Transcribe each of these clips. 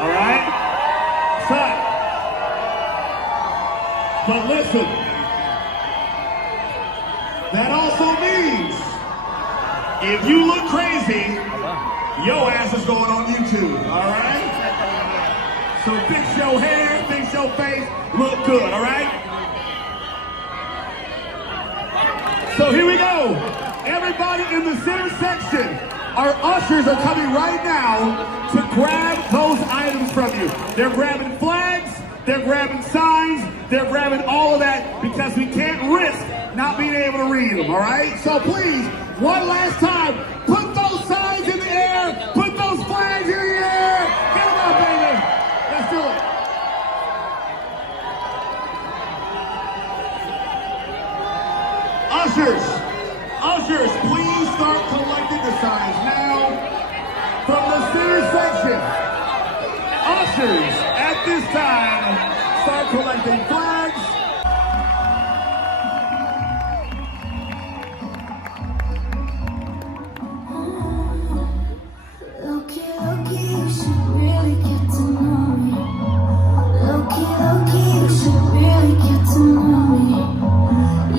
All right? Son. But listen, that also means if you look crazy, your ass is going on YouTube, all right? So fix your hair, fix your face, look good, all right? So here we go. Everybody in the center section, our ushers are coming right now to grab those items from you. They're grabbing flags, they're grabbing signs, they're grabbing all of that because we can't risk not being able to read them, all right? So please, one last time, put those signs in the air, put those flags in the air. Get them up, baby. Let's do it. Ushers, please start collecting the signs now from the center section. Ushers, at this time, start collecting flags. Loki, you should really get to know me. Loki, you should really get to know me.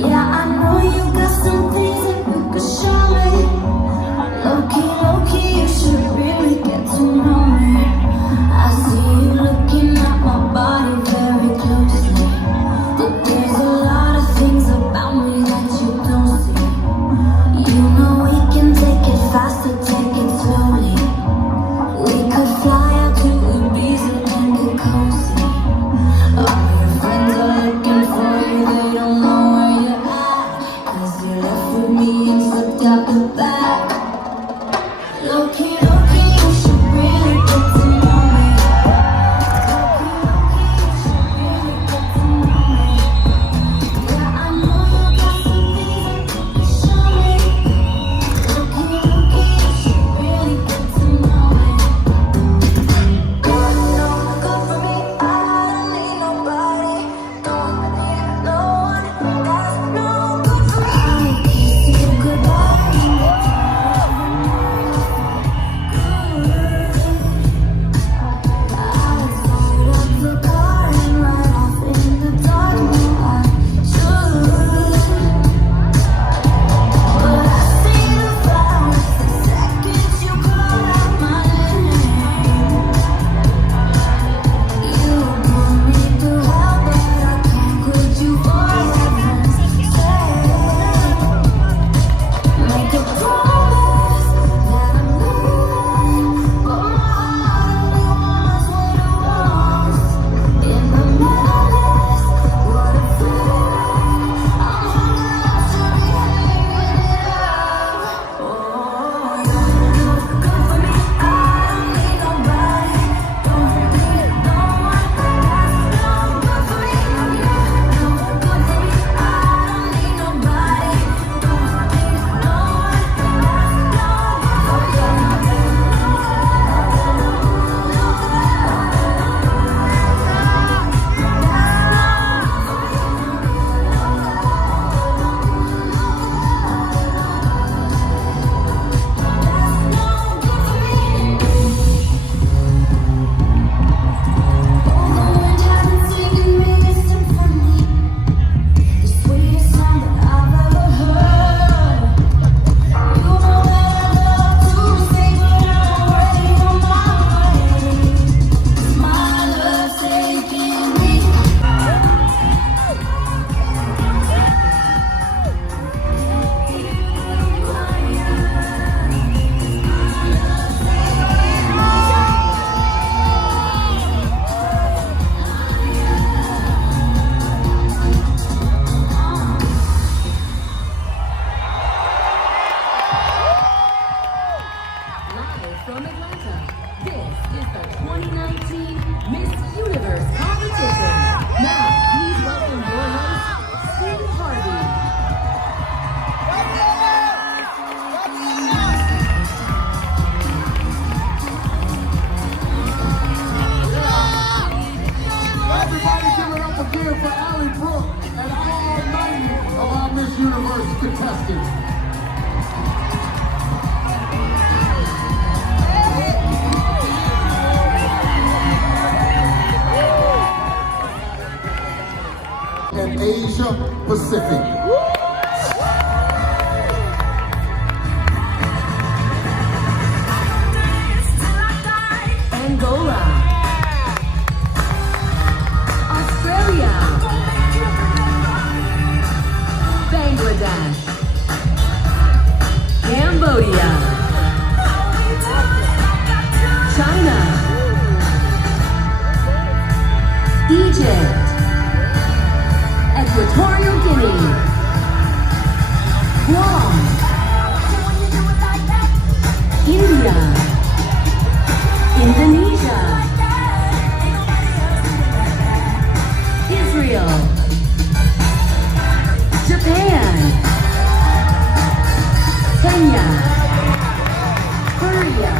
Yeah, I know you got some things that you could show me. Loki, you should really get to know me. I see you looking at my body very closely, but there's a lot of things about me that you don't see. You know we can take it fast or take it slowly. We could fly out to Ibiza and get cozy. All your friends are looking for you, they don't know where you're at, 'cause you left with me and slipped out the back. Loki, you should really get to know me. Loki, you should really get to know me. Yeah, I know you got some things that you can show me. Loki, you should really get to know me. Go for me, I don't need nobody. Don't need no one, that's no good for me. I'll kiss you goodbye. From Atlanta, this is the 2019 Miss Universe competition. Now, please welcome your host, Steve Harvey. Everybody give it up again for Allie Brooke and all 90 of our Miss Universe contestants. Asia Pacific. Angola, Australia, Bangladesh, Cambodia, China, Egypt, Equatorial Guinea, Guam, India, Indonesia, Israel, Japan, Kenya, Korea,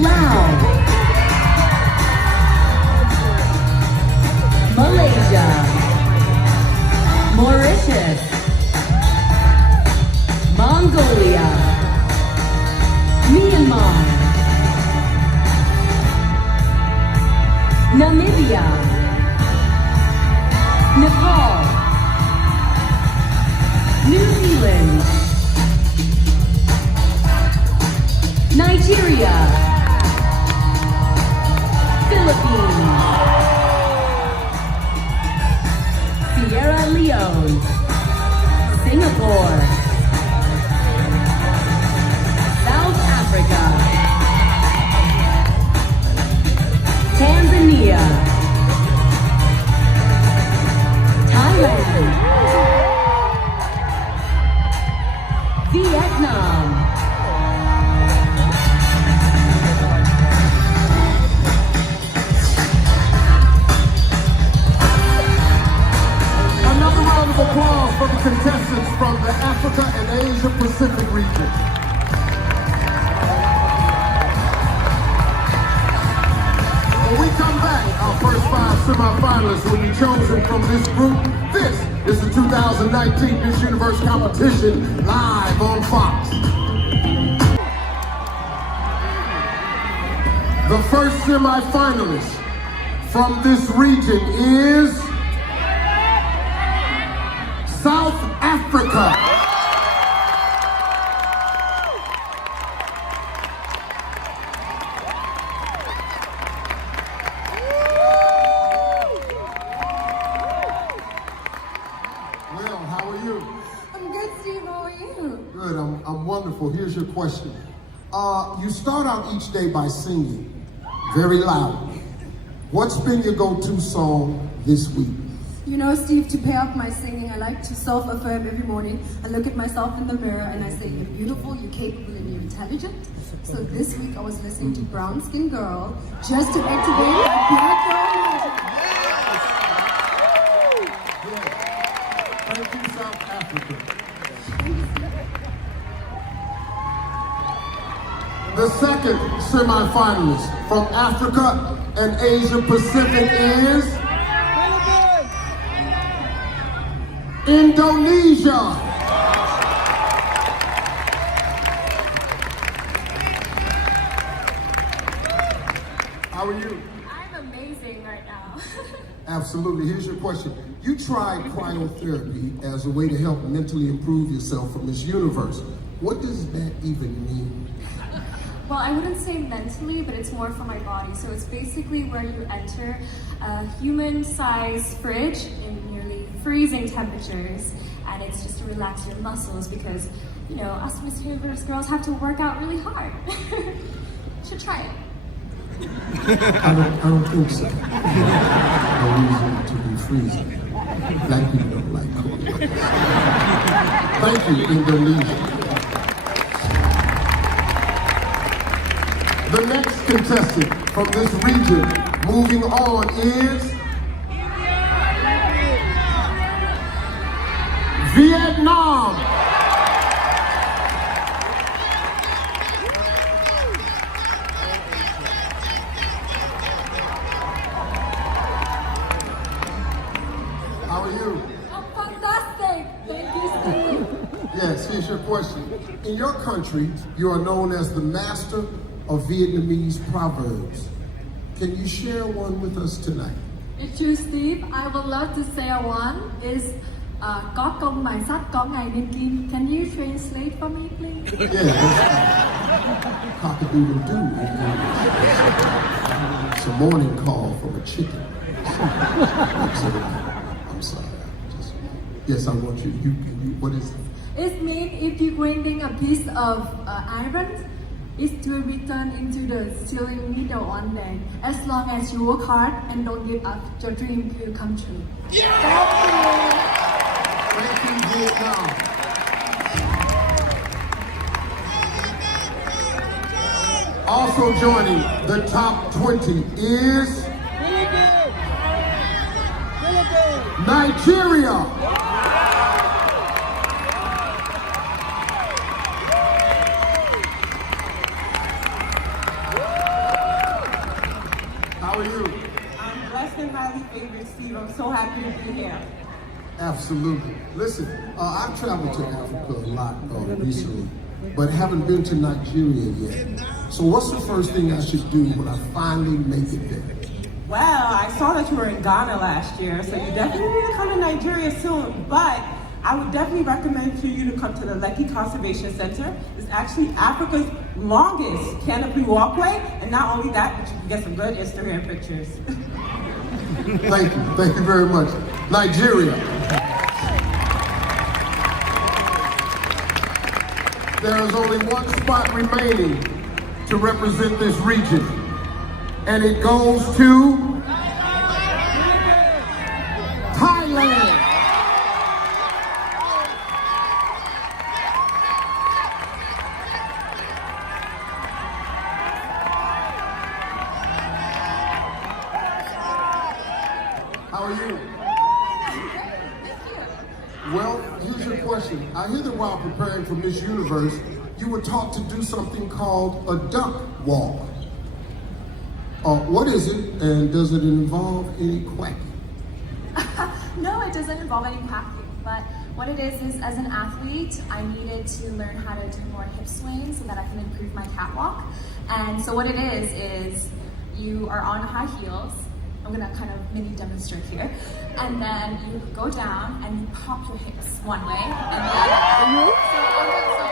Laos, Malaysia, Mauritius, Mongolia, Myanmar, Namibia, Nepal, New Zealand, Nigeria, Philippines, Sierra Leone, Singapore, South Africa, Tanzania, Thailand, Vietnam, Another round of applause for the contestants from the Africa and Asia Pacific region. When we come back, our first 5 semifinalists will be chosen from this group. This is the 2019 Miss Universe competition live on Fox. The first semifinalist from this region is South Africa. Well, how are you? I'm good, Steve. How are you? Good, I'm wonderful. Here's your question. You start out each day by singing very loud. What's been your go-to song this week? You know, Steve, to pair up my singing, I like to self-affirm every morning. I look at myself in the mirror and I say, you're beautiful, you're capable, and you're intelligent. So this week I was listening to Brown Skin Girl just to activate my black girl magic. Thank you, South Africa. The second semifinalist from Africa and Asia Pacific is Indonesia. How are you? I'm amazing right now. Absolutely. Here's your question. You tried cryotherapy as a way to help mentally improve yourself for Miss Universe. What does that even mean? Well, I wouldn't say mentally, but it's more for my body. So it's basically where you enter a human-sized fridge in nearly freezing temperatures, and it's just to relax your muscles because, you know, us Miss Universe girls have to work out really hard. Should try it. I don't think so. No reason to be freezing. Black people don't like cold. Thank you, Indonesia. The next contestant from this region moving on is Vietnam. How are you? I'm fantastic. Thank you, Steve. Yes, here's your question. In your country, you are known as the master of Vietnamese proverbs. Can you share one with us tonight? It's you, Steve. I would love to say one is có công mài sắt, có ngày nên kim. Can you translate for me, please? Yeah, that's cock-a-doodle-doo in English. It's a morning call from a chicken. I'm sorry. Yes, I want you. What is it? It means if you're grinding a piece of iron, it will be turned into the ceiling needle one day. As long as you work hard and don't give up, your dream will come true. Thank you, Vietnam. Also joining the top 20 is Nigeria. How are you? I'm blessed and highly favored, Steve. I'm so happy to be here. Absolutely. Listen, I've traveled to Africa a lot recently, but haven't been to Nigeria yet. So what's the first thing I should do when I finally make it there? Well, I saw that you were in Ghana last year, so you definitely need to come to Nigeria soon. But I would definitely recommend for you to come to the Lekki Conservation Center. It's actually Africa's longest canopy walkway, and not only that, but you can get some good Instagram pictures. Thank you very much. Nigeria. There is only one spot remaining to represent this region, and it goes to Thailand. How are you? Well, here's your question. I hear that while preparing for Miss Universe, you were taught to do something called a duck walk. What is it, and does it involve any quacking? No, it doesn't involve any quacking, but what it is as an athlete, I needed to learn how to do more hip swings so that I can improve my catwalk. And so what it is you are on high heels. I'm gonna kind of mini demonstrate here. And then you go down and you pop your hips one way. And then, so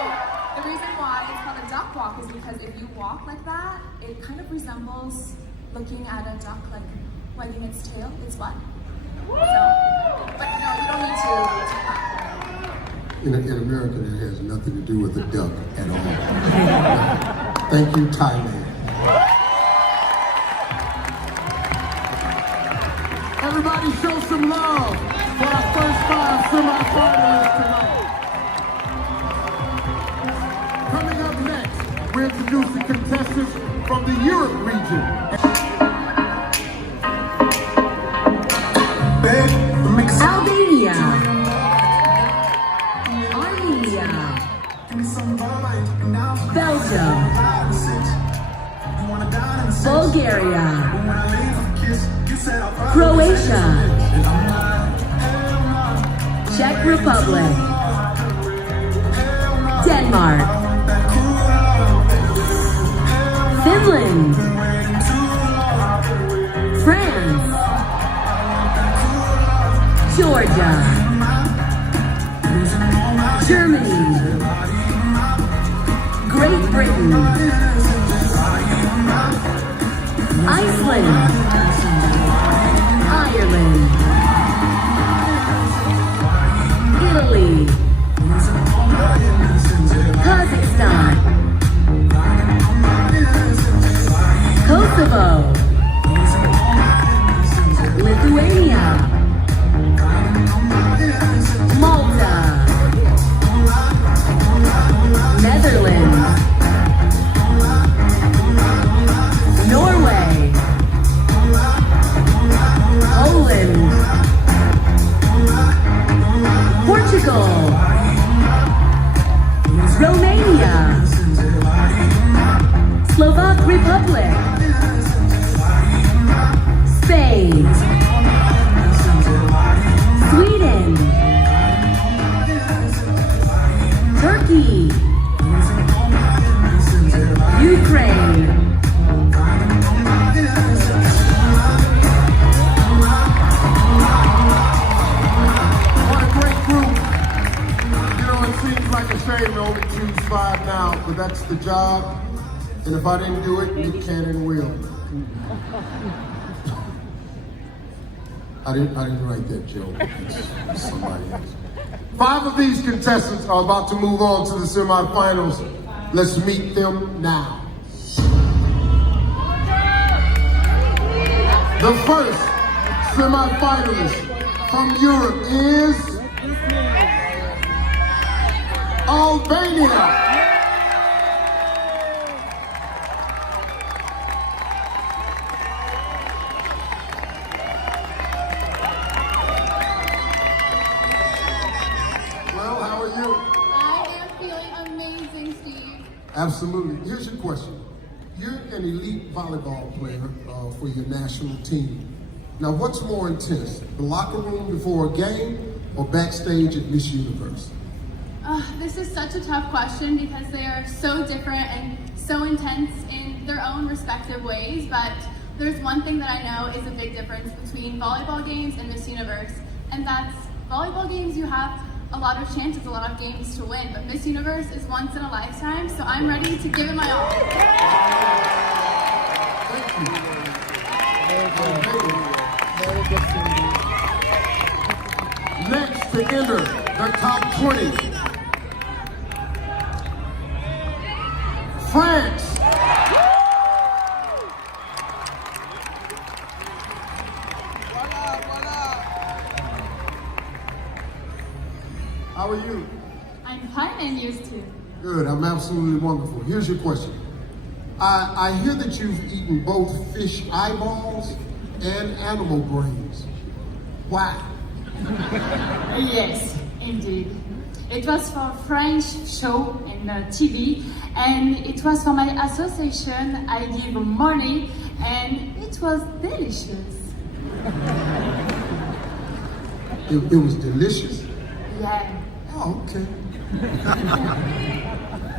the reason why it's called a duck walk is because if you walk like that, it kind of resembles looking at a duck like wagging its tail. It's fun. So, but no, you don't need to In America, that has nothing to do with a duck at all. Thank you, Thailand. Everybody show some love for our first 5 semifinalists tonight. Coming up next, we introduce the contestants from the Europe region. Albania, Armenia, Belgium, Bulgaria, Croatia, Czech Republic, Denmark, Finland, France, Georgia, Germany, Great Britain, Iceland, Ireland, Italy, Kazakhstan, Kosovo, Lithuania, Malta, Netherlands, Norway, Poland, Portugal, Romania, Slovak Republic, the job, and if I didn't do it, Nick Cannon will. I didn't write that joke. It's somebody else. 5 of these contestants are about to move on to the semifinals. Let's meet them now. The first semifinalist from Europe is Albania. Well, how are you? I am feeling amazing, Steve. Absolutely. Here's your question. You're an elite volleyball player for your national team. Now, what's more intense, the locker room before a game or backstage at Miss Universe? This is such a tough question because they are so different and so intense in their own respective ways, but there's one thing that I know is a big difference between volleyball games and Miss Universe, and that's volleyball games you have a lot of chances, a lot of games to win, but Miss Universe is once in a lifetime, so I'm ready to give it my all. Thank you. Next to enter the top 20, France. How are you? I'm fine and used to. Good, I'm absolutely wonderful. Here's your question. I hear that you've eaten both fish eyeballs and animal brains. Why? Yes, indeed. It was for French show in TV, and it was for my association. I give money, and it was delicious. It was delicious? Yeah. Oh, okay.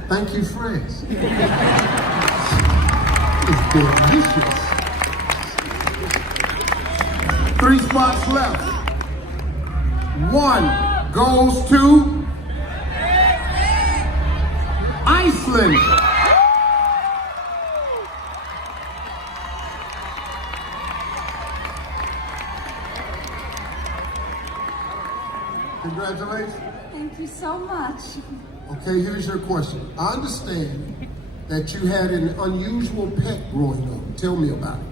Thank you, France. It's delicious. 3 spots left. 1 goes to Iceland. Congratulations. Thank you so much. Okay, here's your question. I understand that you had an unusual pet growing up. Tell me about it.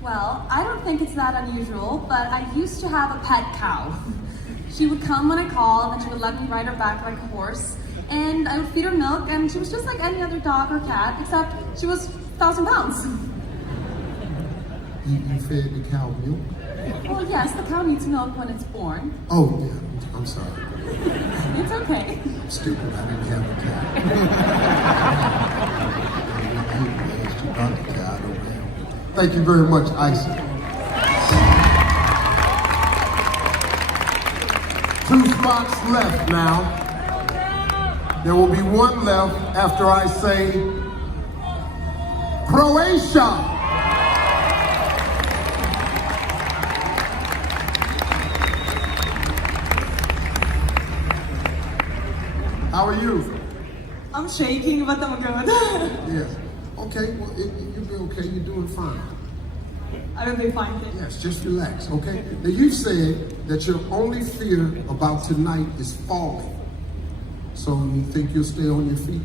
Well, I don't think it's that unusual, but I used to have a pet cow. She would come when I called, and she would let me ride her back like a horse. And I would feed her milk, and she was just like any other dog or cat, except she was 1,000 pounds. You fed the cow milk? Well, yes, the cow needs milk when it's born. Oh, yeah. I'm sorry. It's okay. I'm stupid. I didn't have a cow. I asked you about the cow. I don't have. Thank you very much, Isis. 2 spots left now. There will be 1 left after I say Croatia. How are you? I'm shaking, but I'm good. Yes. Okay, well, you'll be okay. You're doing fine. I will be fine. Yes, just relax, okay? Now, you've said that your only fear about tonight is falling. So you think you'll stay on your feet?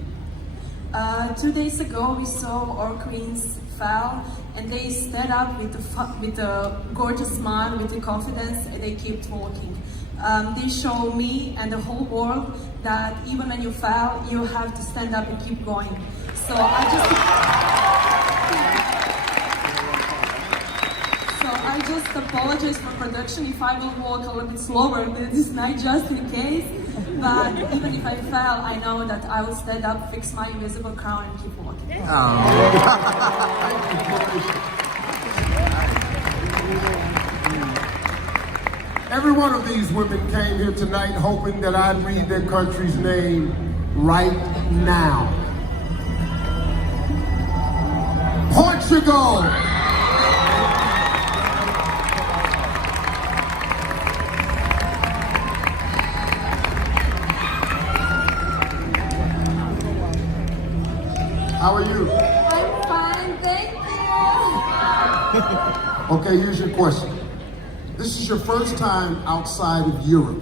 2 days ago, we saw our queens fall, and they stood up with a gorgeous smile, with the confidence, and they kept walking. They show me and the whole world that even when you fall, you have to stand up and keep going. So I just apologize for production if I will walk a little bit slower this night, just in case. But even if I fail, I know that I will stand up, fix my invisible crown, and keep walking. Every one of these women came here tonight hoping that I'd read their country's name right now. Portugal! Okay, here's your question. This is your first time outside of Europe.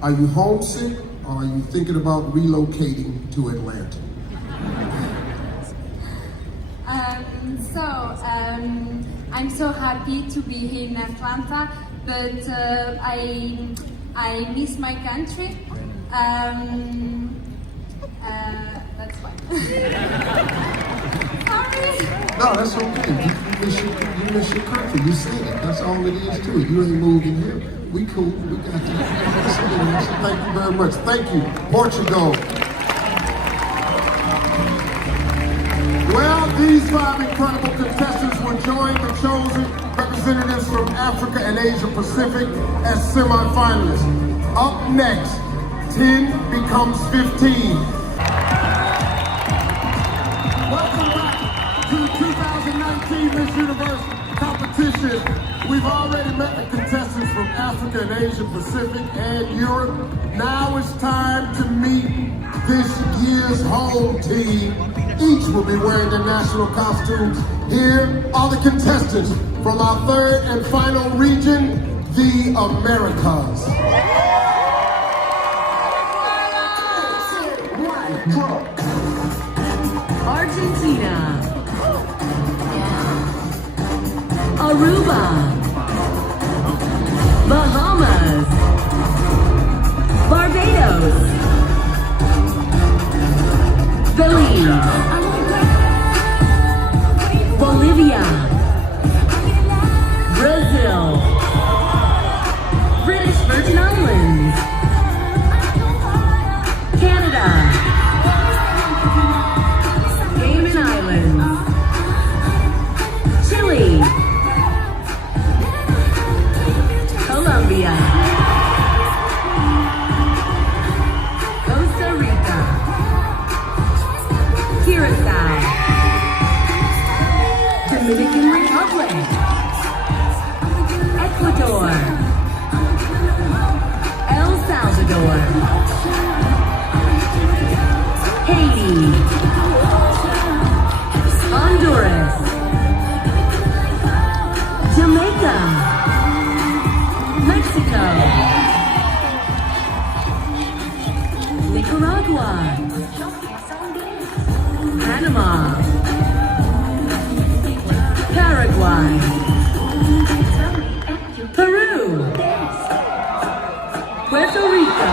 Are you homesick or are you thinking about relocating to Atlanta? I'm so happy to be here in Atlanta, but I miss my country. That's fine. Sorry. No, that's okay. You miss your country. You said it. That's all it is to it. You ain't moving here. We cool. We got you. So thank you very much. Thank you, Portugal. Well, these 5 incredible contestants will join the chosen representatives from Africa and Asia Pacific as semifinalists. Up next, 10 becomes 15. Welcome back to the 2019 Miss Universe competition. We've already met the contestants from Africa and Asia Pacific and Europe. Now it's time to meet this year's home team. Each will be wearing their national costumes. Here are the contestants from our third and final region, the Americas. Argentina, Aruba, Bahamas, Barbados, Belize, Bolivia, Brazil, British Virgin Islands, Canada, Cayman Islands, Chile, Colombia, Costa Rica, Curacao, Dominican Republic, Ecuador, El Salvador, Haiti, Honduras, Jamaica, Mexico, Nicaragua, Panama, Paraguay, Peru, Puerto Rico,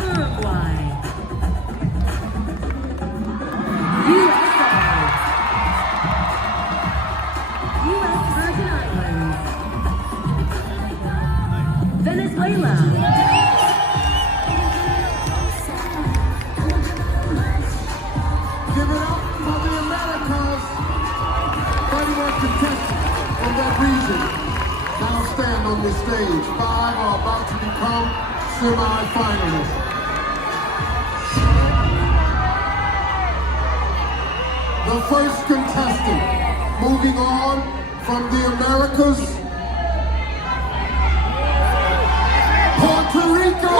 Uruguay, USA, US Virgin Islands, Venezuela, Give it up for the Americas. 31 contestants from that region now stand on this stage. 5 are about to become semi-finalists. The first contestant moving on from the Americas, Puerto Rico.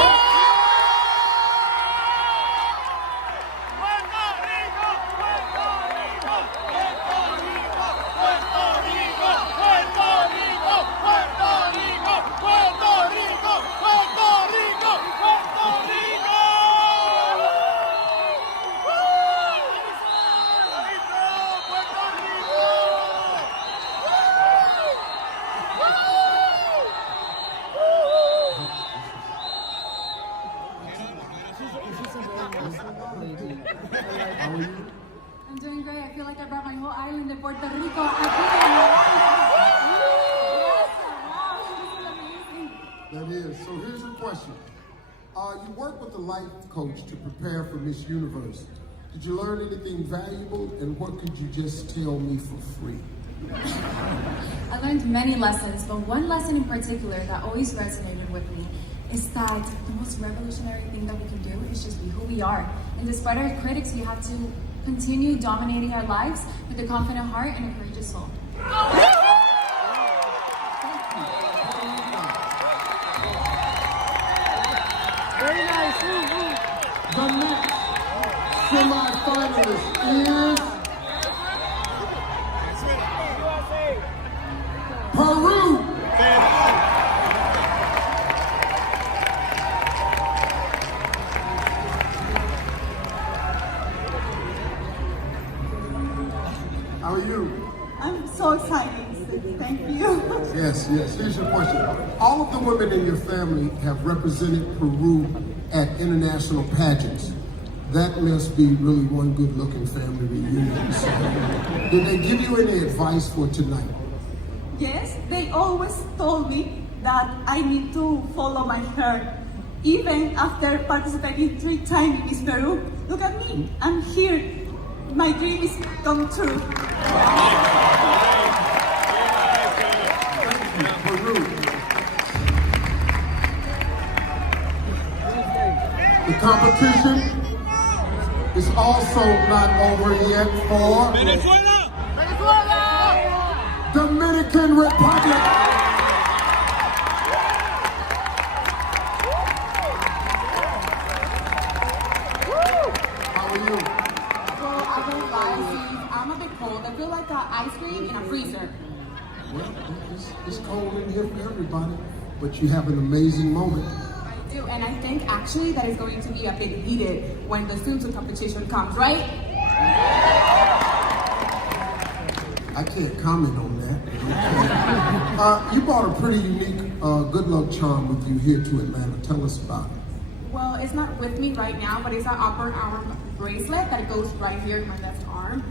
I'm doing great. I feel like I brought my whole island to Puerto Rico. That is. So here's your question. You work with a life coach to prepare for Miss Universe. Did you learn anything valuable, and what could you just tell me for free? I learned many lessons, but one lesson in particular that always resonated with me is that the most revolutionary thing that we can do is just be who we are. And despite our critics, we have to continue dominating our lives with a confident heart and a courageous soul. The next semifinalist is Peru. How are you? I'm so excited. Thank you. Yes, yes. Here's your question. All of the women in your family have represented Peru at international pageants. That must be really one good-looking family reunion. So, did they give you any advice for tonight? Yes, they always told me that I need to follow my heart. Even after participating 3 times in Miss Peru, look at me, I'm here. My dream is come true. Peru. The competition is also not over yet for Venezuela! Dominican Republic. How are you? Well, I don't lie, see, I'm a bit cold. I feel like ice cream in a freezer. Well, it's cold in here for everybody, but you have an amazing moment. I do, and I think actually that is going to be a bit heated when the swimsuit competition comes, right? I can't comment on that. You brought a pretty unique good luck charm with you here to Atlanta. Tell us about it. Well, it's not with me right now, but it's an upper arm bracelet that goes right here in my left arm.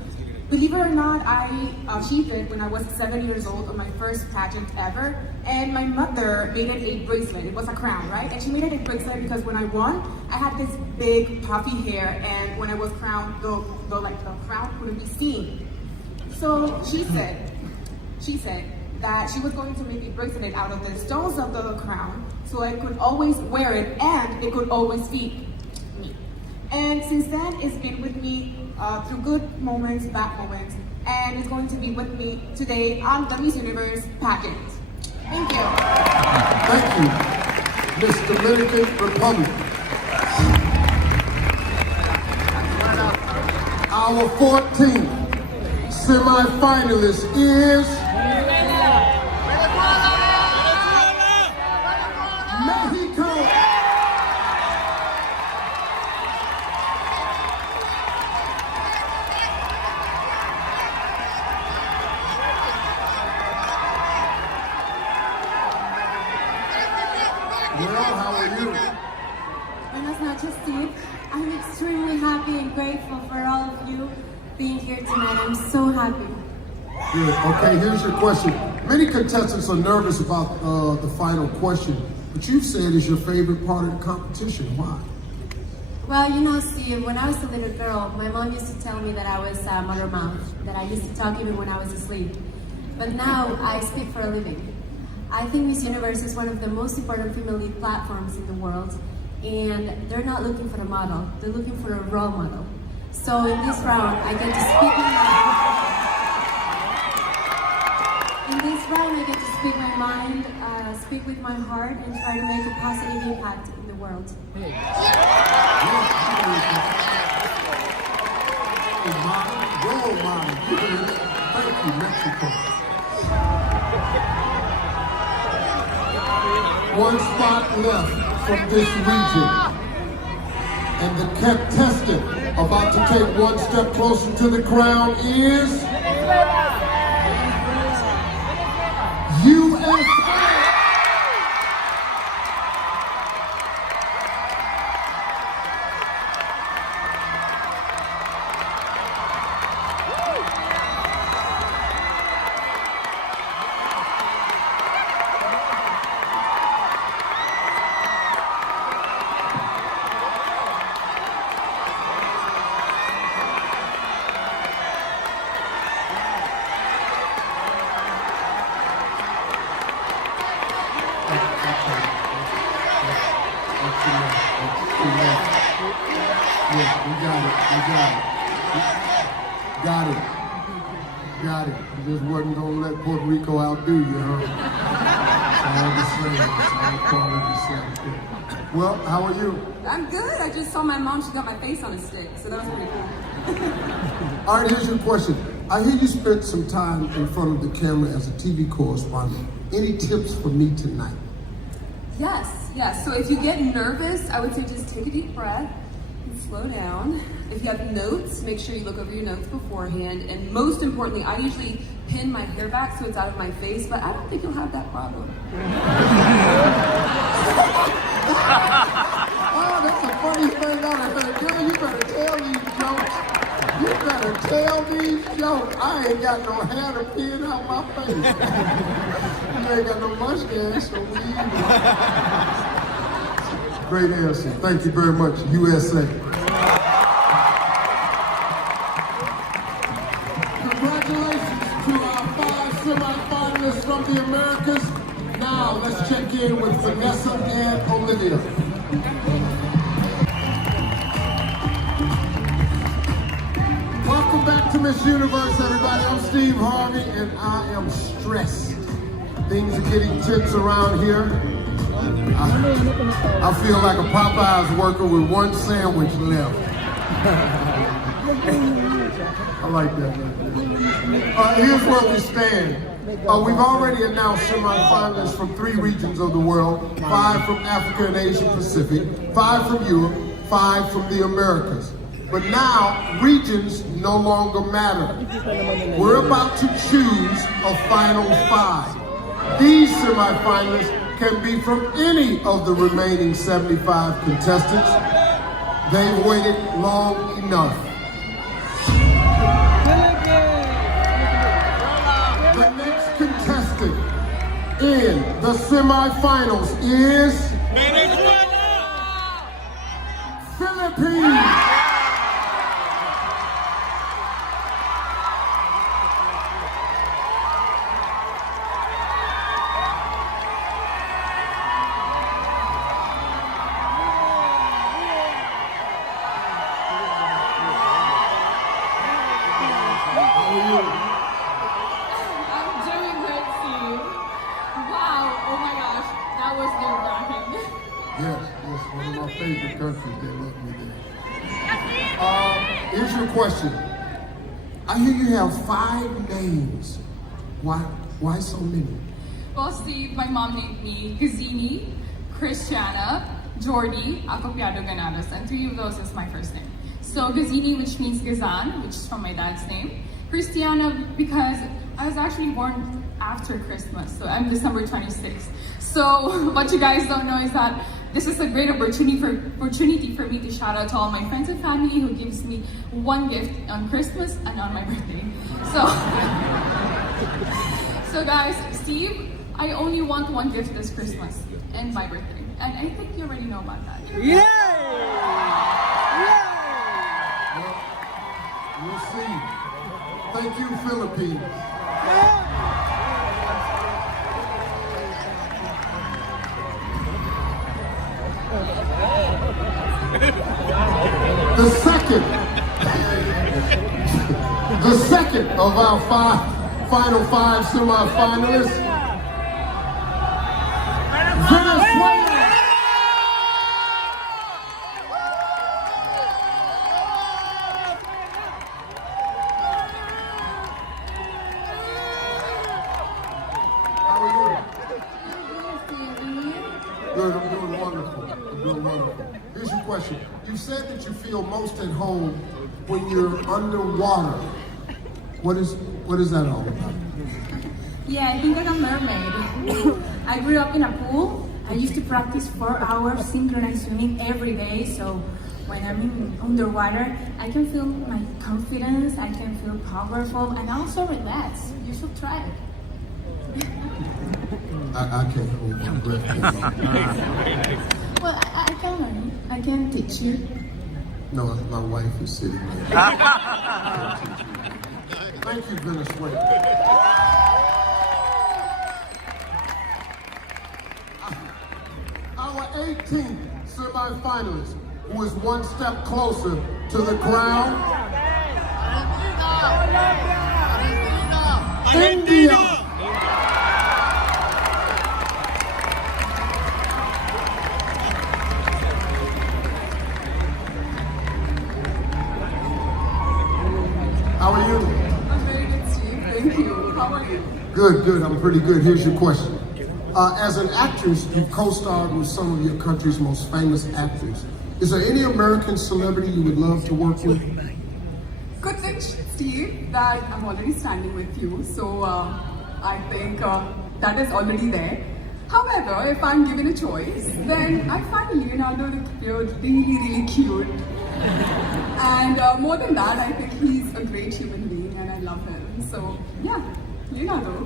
Believe it or not, I achieved it when I was 7 years old on my first pageant ever. And my mother made it a bracelet. It was a crown, right? And she made it a bracelet because when I won, I had this big puffy hair, and when I was crowned, the crown couldn't be seen. So she said that she was going to make a bracelet out of the stones of the crown, so I could always wear it and it could always fit me. And since then, it's been with me through good moments, bad moments, and it's going to be with me today on the Miss Universe pageant. Thank you. Thank you, Miss Dominican Republic. Our 14th semi-finalist is Mexico. Well, how are you? Buenas noches, Steve. I'm extremely happy and grateful for all of you being here tonight. I'm so happy. Good. Okay, here's your question. Many contestants are nervous about the final question, but you've said it's your favorite part of the competition. Why? Well, you know, Steve, when I was a little girl, my mom used to tell me that I was a mother mouth, that I used to talk even when I was asleep. But now I speak for a living. I think Miss Universe is one of the most important female lead platforms in the world, and they're not looking for a model, they're looking for a role model. So in this round, I get to speak my mind. In this round, I get to speak my mind, speak with my heart, and try to make a positive impact in the world. Role model. Thank you, Mexico. One spot left from this region. And the contestant about to take one step closer to the crown is USA. Yeah, we got it. Got it. You just wasn't gonna let Puerto Rico outdo you, huh? It's all the same. It's all part of the same thing. Well, how are you? I'm good. I just saw my mom. She got my face on a stick, so that was pretty cool. All right, here's your question. I hear you spent some time in front of the camera as a TV correspondent. Any tips for me tonight? Yes. So if you get nervous, I would say just take a deep breath and slow down. If you have notes, make sure you look over your notes beforehand. And most importantly, I usually pin my hair back so it's out of my face, but I don't think you'll have that problem. Oh, that's a funny thing I heard. Girl, you better tell these jokes. You better tell these jokes. I ain't got no hair to pin out my face. You ain't got no mustache, so we even. Great answer. Thank you very much, USA. Congratulations to our 5 semifinalists from the Americas. Now let's check in with Vanessa and Olivia. Welcome back to Miss Universe, everybody. I'm Steve Harvey, and I am stressed. Things are getting tense around here. I feel like a Popeyes worker with one sandwich left. I like that. Here's where we stand. We've already announced semifinalists from 3 regions of the world, 5 from Africa and Asia Pacific, 5 from Europe, 5 from the Americas. But now, regions no longer matter. We're about to choose a final 5. These semifinalists can be from any of the remaining 75 contestants. They've waited long enough. The next contestant in the semifinals is Philippines. Here's your question. I hear you have 5 names. Why so many? Well, Steve, my mom named me Gazini, Christiana, Jordi, Acopiado Ganados, and 3 of those is my first name. So Gazini, which means Gazan, which is from my dad's name. Christiana, because I was actually born after Christmas, so I'm December 26th. So what you guys don't know is that this is a great opportunity for me to shout out to all my friends and family who gives me one gift on Christmas and on my birthday. So guys, Steve, I only want one gift this Christmas and my birthday. And I think you already know about that. Yeah! We'll see. Thank you, Philippines. The second of our final 5 semifinalists, Venezuela. How are you? Good, I'm doing wonderful. Here's your question. You said that you feel most at home when you're underwater. What is that all about? Yeah, I think I'm a mermaid. I grew up in a pool. I used to practice 4 hours synchronized swimming every day, so when I'm underwater, I can feel my confidence, I can feel powerful, and also relax. You should try it. I can't hold my breath. Well, I can learn. I can teach you. No, my wife is sitting there. Thank you, Venezuela. Our 18th semifinalist, who is one step closer to the crown, India. How are you? I'm very good, Steve. Thank you. How are you? Good, good. I'm pretty good. Here's your question. As an actress, you've co-starred with some of your country's most famous actors. Is there any American celebrity you would love to work with? Good thing, Steve, that I'm already standing with you. So I think that is already there. However, if I'm given a choice, then I find Leonardo DiCaprio really, really cute. And more than that, I think he's a great human being and I love him. So yeah, Leonardo.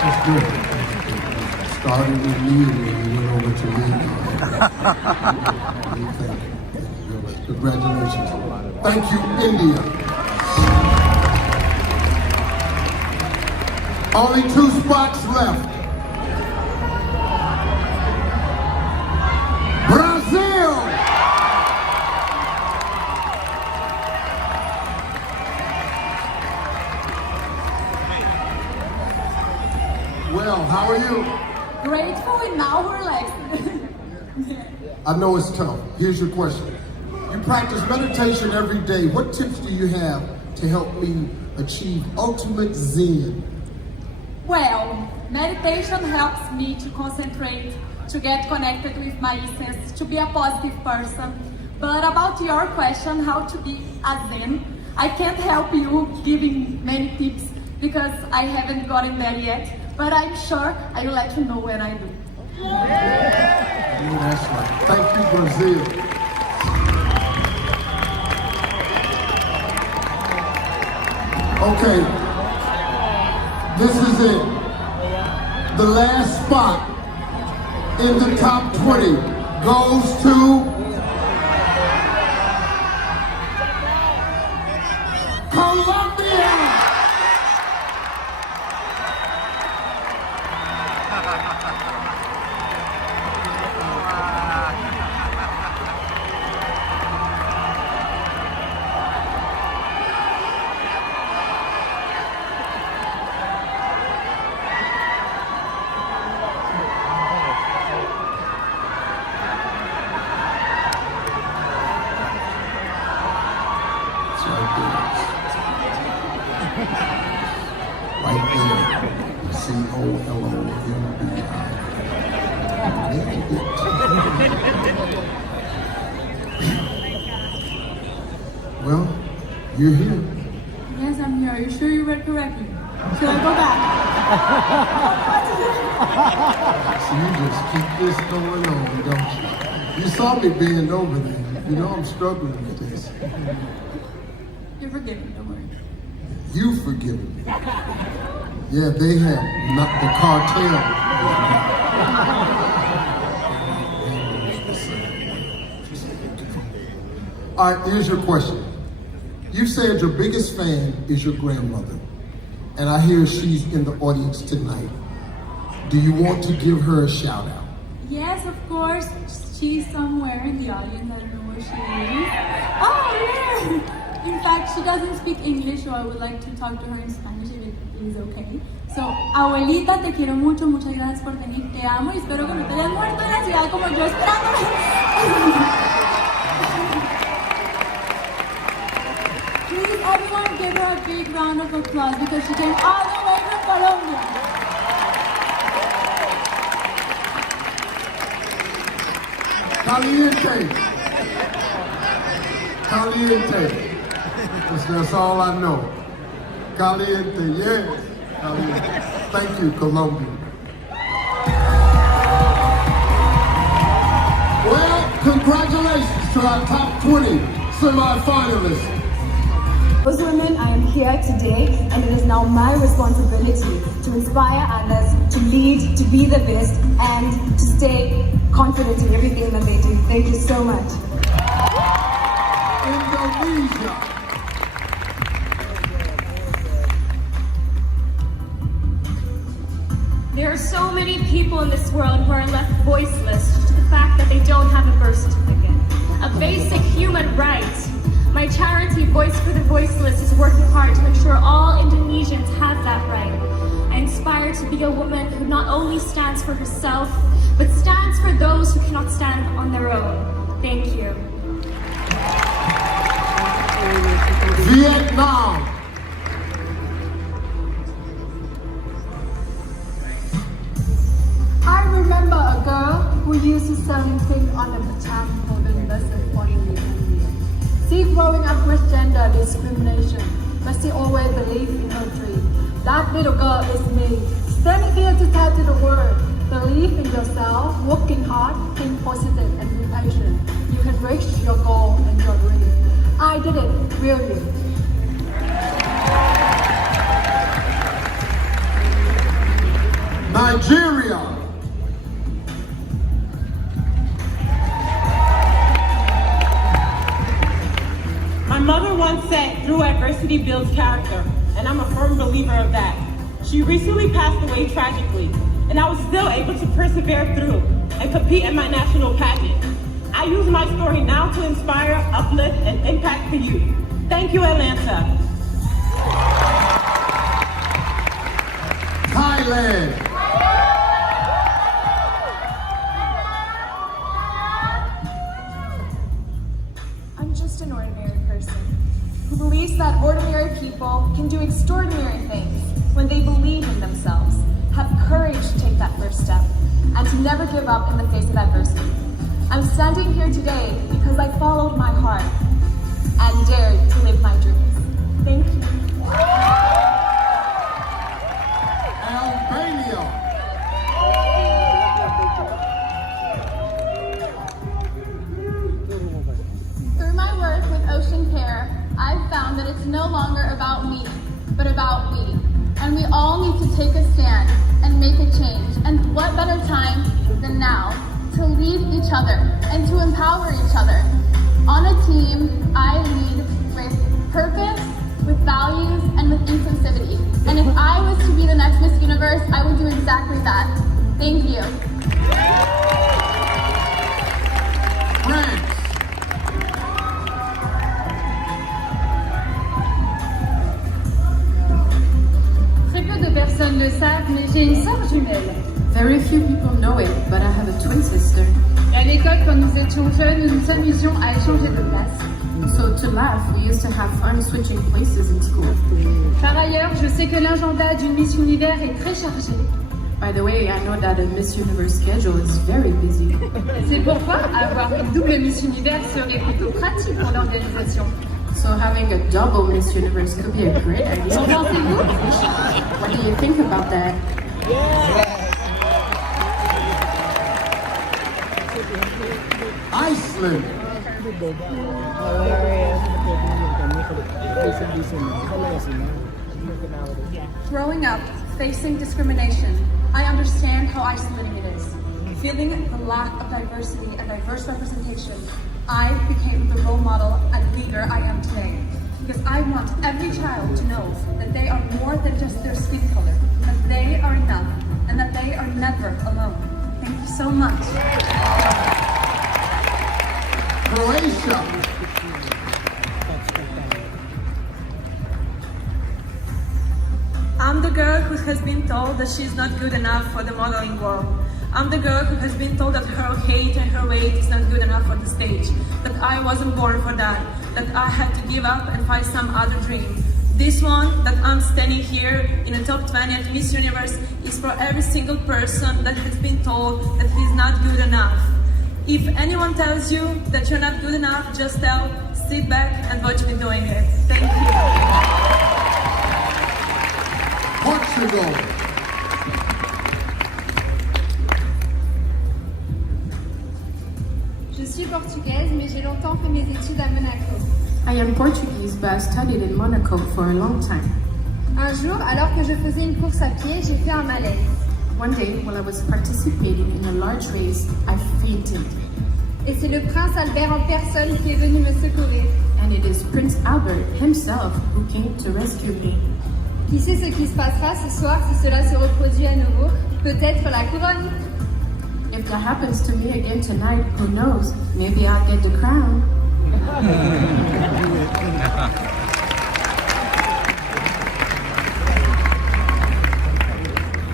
That's good. Started with me and then went over to Leonardo. Congratulations. Thank you, India. Only 2 spots left. Brazil! Well, how are you? Grateful and now relaxed. I know it's tough. Here's your question. You practice meditation every day. What tips do you have to help me achieve ultimate Zen? Well, meditation helps me to concentrate, to get connected with my essence, to be a positive person. But about your question, how to be a Zen, I can't help you giving many tips because I haven't gotten there yet. But I'm sure I will let you know when I do. Yeah, that's right. Thank you, Brazil. Okay, this is it. The last spot in the top 20 goes to Colombia! Right there, C-O-L-O-M-B-I. Well, you're here. Yes, I'm here. Are you sure you read correctly? Should I go back? So you just keep this going on, don't you? You saw me bend over there. You know I'm struggling with this. You're forgiven, don't worry. You forgiven me. Yeah, they have not the cartel. All right, here's your question. You said your biggest fan is your grandmother, and I hear she's in the audience tonight. Do you want to give her a shout out? Yes, of course. She's somewhere in the audience. I don't know where she is. Oh, yeah! In fact, she doesn't speak English, so I would like to talk to her in Spanish if it is okay. So, abuelita, te quiero mucho, muchas gracias por venir, te amo y espero que no te hayas muerto en la ciudad como yo esperándome. Please, everyone, give her a big round of applause because she came all the way from Colombia. Caliente. Caliente. That's all I know. Caliente, yes. Caliente. Thank you, Colombia. Well, congratulations to our top 20 semi-finalists. Those women, I am here today, and it is now my responsibility to inspire others, to lead, to be the best, and to stay confident in everything that they do. Thank you so much. Indonesia. There are so many people in this world who are left voiceless due to the fact that they don't have a birth certificate. A basic human right. My charity, Voice for the Voiceless, is working hard to ensure all Indonesians have that right. I aspire to be a woman who not only stands for herself, but stands for those who cannot stand on their own. Thank you. now. I remember a girl who used to selling things on the pajama holding lesson for me. She growing up with gender discrimination, but she always believed in her dream. That little girl is me, standing here to tell you the word. Believe in yourself, working hard, think positive, and be patient. You can reach your goal and your dream. I did it, really. Nigeria. My mother once said, through adversity builds character, and I'm a firm believer of that. She recently passed away tragically, and I was still able to persevere through and compete in my national pageant. I use my story now to inspire, uplift, and impact the youth. Thank you, Atlanta. Thailand. I'm just an ordinary person who believes that ordinary people can do extraordinary things when they believe in themselves, have courage to take that first step, and to never give up in the face of adversity. I'm standing here today because I followed my heart and dared to live my dreams. Thank you. Albania. Through my work with Ocean Care, I've found that it's no longer about me, but about we. And we all need to take a stand and make a change. And what better time than now to lead each other and to empower each other. On a team, I lead with purpose, with values, and with inclusivity. And if I was to be the next Miss Universe, I would do exactly that. Thank you. France. Très peu de personnes le savent, mais j'ai une sœur jumelle. Very few people know it, but I have a twin sister. Et à l'école, quand nous étions jeunes, nous nous amusions à échanger de place. So to laugh, we used to have fun switching places in school. Par ailleurs, je sais que l'agenda d'une Miss Univers est très chargé. By the way, I know that a Miss Universe schedule is very busy. C'est pourquoi avoir une double Miss Univers serait plutôt pratique pour l'organisation. So having a double Miss Universe could be a great idea. Qu'en pensez-vous? What do you think about that? Iceland. Growing up, facing discrimination, I understand how isolating it is. Feeling the lack of diversity and diverse representation, I became the role model and leader I am today. Because I want every child to know that they are more than just their skin color, that they are enough, and that they are never alone. Thank you so much. Croatia. I'm the girl who has been told that she's not good enough for the modeling world. I'm the girl who has been told that her height and her weight is not good enough for the stage, that I wasn't born for that I had to give up and find some other dream. This one, that I'm standing here in the top 20 at Miss Universe, is for every single person that has been told that he's not good enough. If anyone tells you that you're not good enough, just sit back and watch me doing it. Thank you. Portugal. Je suis portugaise, mais j'ai longtemps fait mes études à Monaco. I am Portuguese, but I studied in Monaco for a long time. Un jour, alors que je faisais une course à pied, j'ai fait un malaise. One day, while I was participating in a large race, I fainted. Et c'est le prince Albert en personne qui est venu me secourir. And it is Prince Albert himself who came to rescue me. Qui sait ce qui se passera ce soir si cela se reproduit à nouveau? Peut-être la couronne. If that happens to me again tonight, who knows? Maybe I'll get the crown.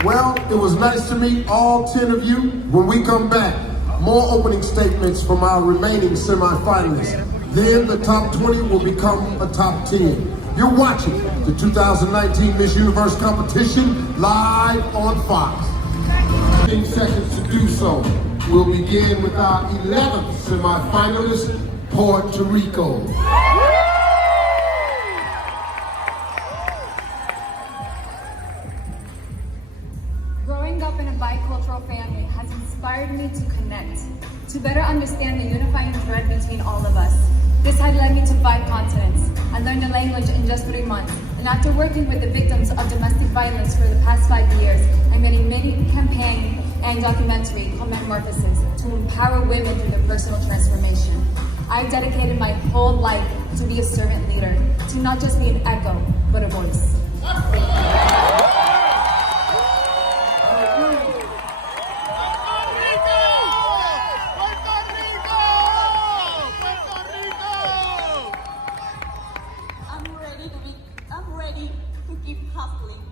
Well, it was nice to meet all 10 of you. When we come back, more opening statements from our remaining semi-finalists. Then the top 20 will become a top 10. You're watching the 2019 Miss Universe competition live on Fox. 15 seconds to do so. We'll begin with our 11th semifinalist, Puerto Rico. Growing up in a bicultural family has inspired me to connect, to better understand the unifying thread between all of us. This had led me to 5 continents. I learned the language in just 3 months, and after working with the victims of domestic violence for the past 5 years, I made a mini campaign and documentary called Metamorphosis to empower women through their personal transformation. I dedicated my whole life to be a servant leader, to not just be an echo, but a voice. I'm ready to keep hustling.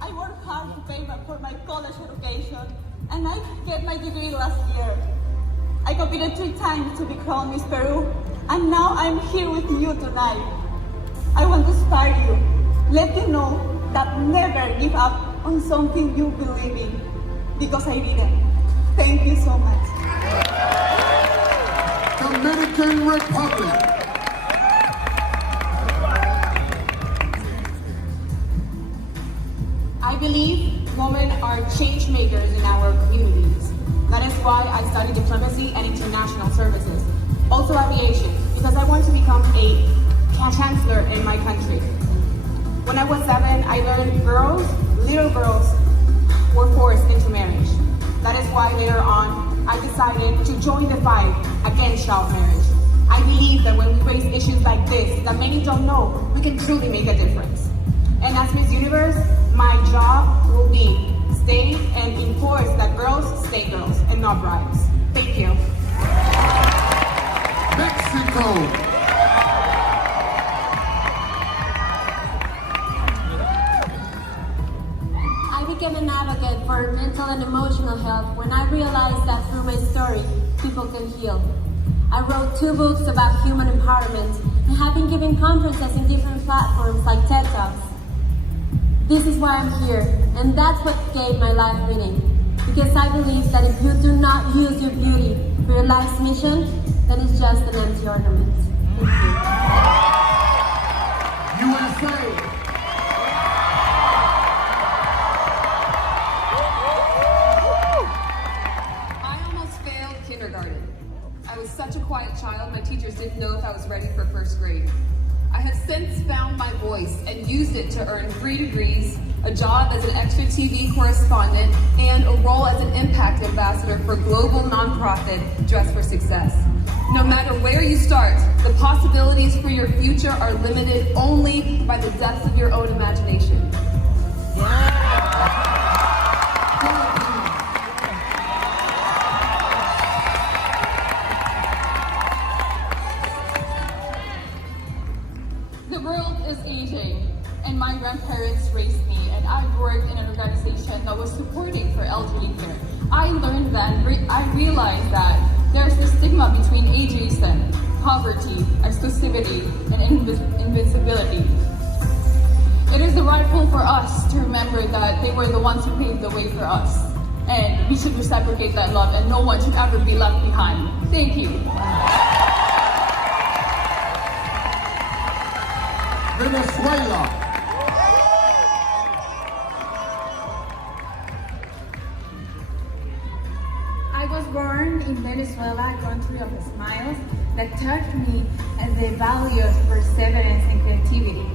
I worked hard to pay for my college education, and I get my degree last year. I competed 3 times to be crowned Miss Peru, and now I'm here with you tonight. I want to inspire you, let you know that never give up on something you believe in, because I didn't. Thank you so much. Dominican Republic. I believe women are change makers in our communities. That is why I studied diplomacy and international services. Also aviation, because I want to become a chancellor in my country. When I was 7, I learned little girls were forced into marriage. That is why later on, I decided to join the fight against child marriage. I believe that when we raise issues like this, that many don't know, we can truly make a difference. And as Miss Universe, my job will be stay and enforce that girls stay girls and not brides. Thank you. Mexico. I became an advocate for mental and emotional health when I realized that through my story, people can heal. I wrote 2 books about human empowerment and have been giving conferences in different platforms like TED Talks. This is why I'm here, and that's what gave my life meaning. Because I believe that if you do not use your beauty for your life's mission, then it's just an empty ornament. Thank you. USA. I almost failed kindergarten. I was such a quiet child, my teachers didn't know if I was ready for 1st grade. I have since found my voice and used it to earn 3 degrees, a job as an extra TV correspondent, and a role as an impact ambassador for global nonprofit Dress for Success. No matter where you start, the possibilities for your future are limited only by the depths of your own imagination. The world is aging, and my grandparents raised me, and I worked in an organization that was supporting for elderly care. I learned then, I realized that there's a stigma between ageism, poverty, exclusivity, and invisibility. It is the rightful for us to remember that they were the ones who paved the way for us, and we should reciprocate that love, and no one should ever be left behind. Thank you. Venezuela. I was born in Venezuela, a country of smiles that taught me the value of perseverance and creativity.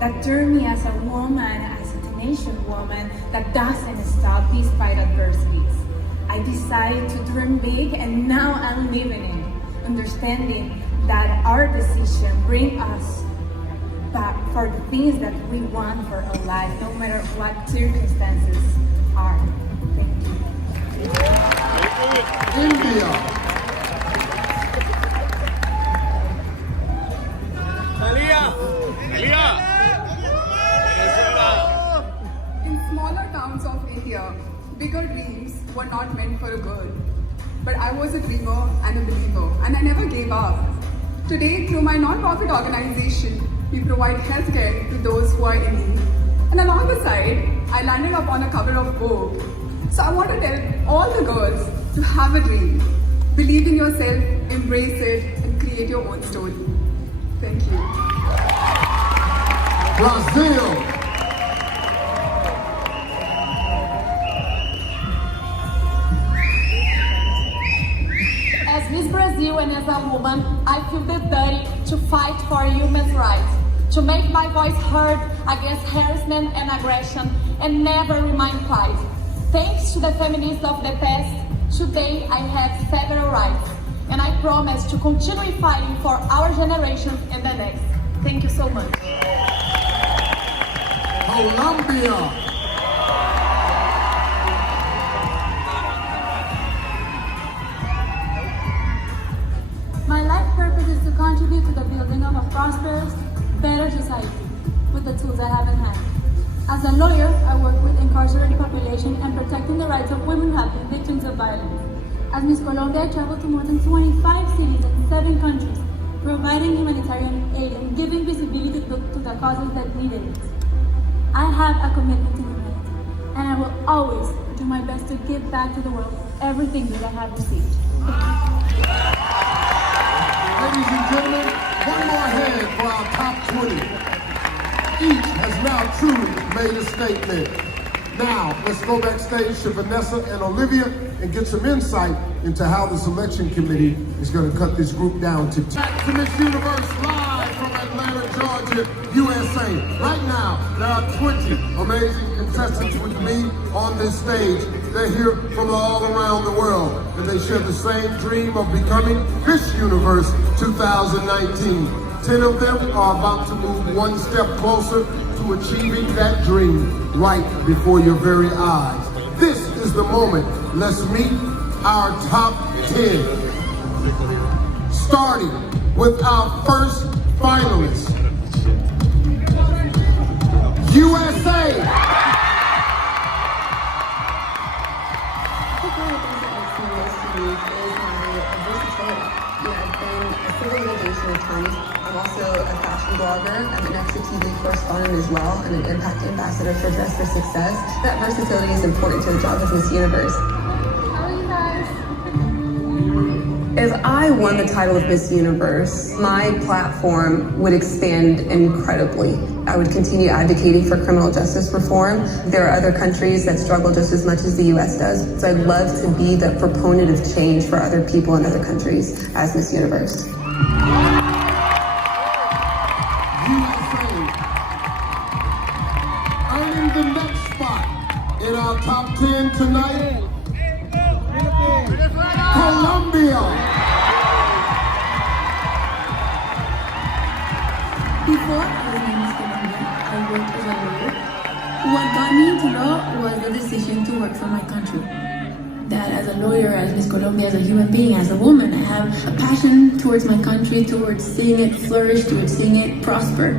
That turned me as a woman, as a tenacious woman that doesn't stop despite adversities. I decided to dream big, and now I'm living it, understanding that our decisions bring us back for the things that we want for our life, no matter what circumstances are. Thank you. India. In smaller towns of India, bigger dreams were not meant for a girl. But I was a dreamer and a believer, and I never gave up. Today, through my non-profit organization, we provide healthcare to those who are in need. And along the side, I landed up on a cover of Vogue. So I want to tell all the girls to have a dream. Believe in yourself, embrace it, and create your own story. Thank you. Brazil. As Miss Brazil and as a woman, I feel the duty to fight for human rights, to make my voice heard against harassment and aggression, and never remain quiet. Thanks to the feminists of the past, today I have several rights, and I promise to continue fighting for our generation and the next. Thank you so much. Colombia. My life purpose is to contribute to the building of a prosperous, better society with the tools I have in hand. As a lawyer, I work with incarcerated population and protecting the rights of women who have been victims of violence. As Miss Colombia, I traveled to more than 25 cities in 7 countries, providing humanitarian aid and giving visibility to the causes that needed it. I have a commitment to humanity, and I will always do my best to give back to the world everything that I have received. Ladies and gentlemen, one more head for our top 20. Each has now truly made a statement. Now, let's go backstage to Vanessa and Olivia and get some insight into how the selection committee is going to cut this group down to 10. Back to Miss Universe live from Atlanta, Georgia, USA. Right now, there are 20 amazing contestants with me on this stage. They're here from all around the world, and they share the same dream of becoming Miss Universe 2019. 10 of them are about to move one step closer to achieving that dream right before your very eyes. This is the moment. Let's meet our top 10. Starting with our first finalist, USA. I'm also a fashion blogger. I'm an extra TV correspondent as well, and an impact ambassador for Dress for Success. That versatility is important to the job of Miss Universe. How are you guys? If I won the title of Miss Universe, my platform would expand incredibly. I would continue advocating for criminal justice reform. There are other countries that struggle just as much as the US does. So I'd love to be the proponent of change for other people in other countries as Miss Universe. Earning the next spot in our top 10 tonight, Colombia. Before I was in Miss Colombia, I worked as a lawyer. What got me into law was the decision to work for my country. That as a lawyer, as Miss Colombia, as a human being, as a woman, I have a passion towards my country, towards seeing it flourish, towards seeing it prosper.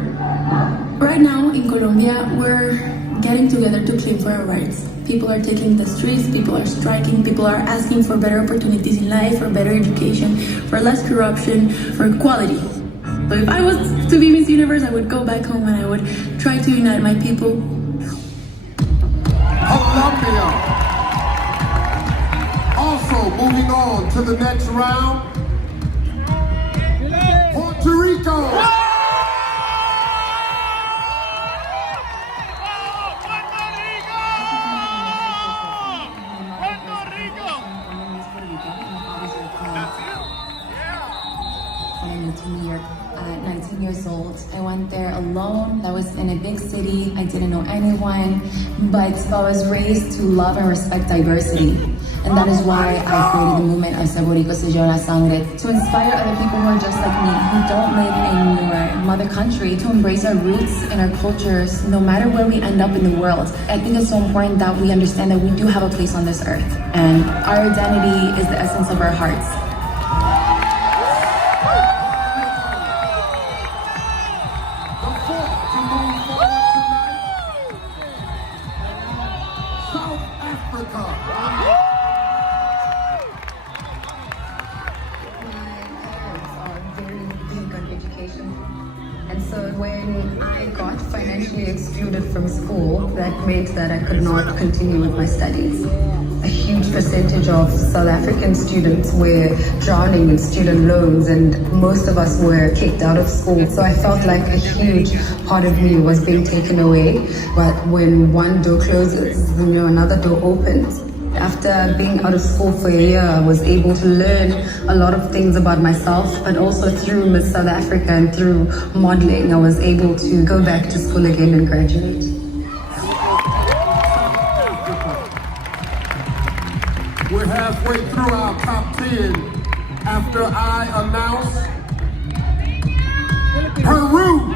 Right now in Colombia, we're getting together to claim for our rights. People are taking the streets, people are striking, people are asking for better opportunities in life, for better education, for less corruption, for equality. But if I was to be Miss Universe, I would go back home and I would try to unite my people. Colombia. Also moving on to the next round, Puerto Rico. To New York at 19 years old. I went there alone. That was in a big city. I didn't know anyone, but I was raised to love and respect diversity. And that is why I created the movement of Ese Boricua Se Lleva la Sangre, to inspire other people who are just like me, who don't live in your mother country, to embrace our roots and our cultures, no matter where we end up in the world. I think it's so important that we understand that we do have a place on this earth, and our identity is the essence of our hearts. So when I got financially excluded from school, that meant that I could not continue with my studies. A huge percentage of South African students were drowning in student loans, and most of us were kicked out of school. So I felt like a huge part of me was being taken away. But when one door closes, another door opens. After being out of school for a year, I was able to learn a lot of things about myself, but also through Miss South Africa and through modeling, I was able to go back to school again and graduate. We're halfway through our top 10 after I announce Peru.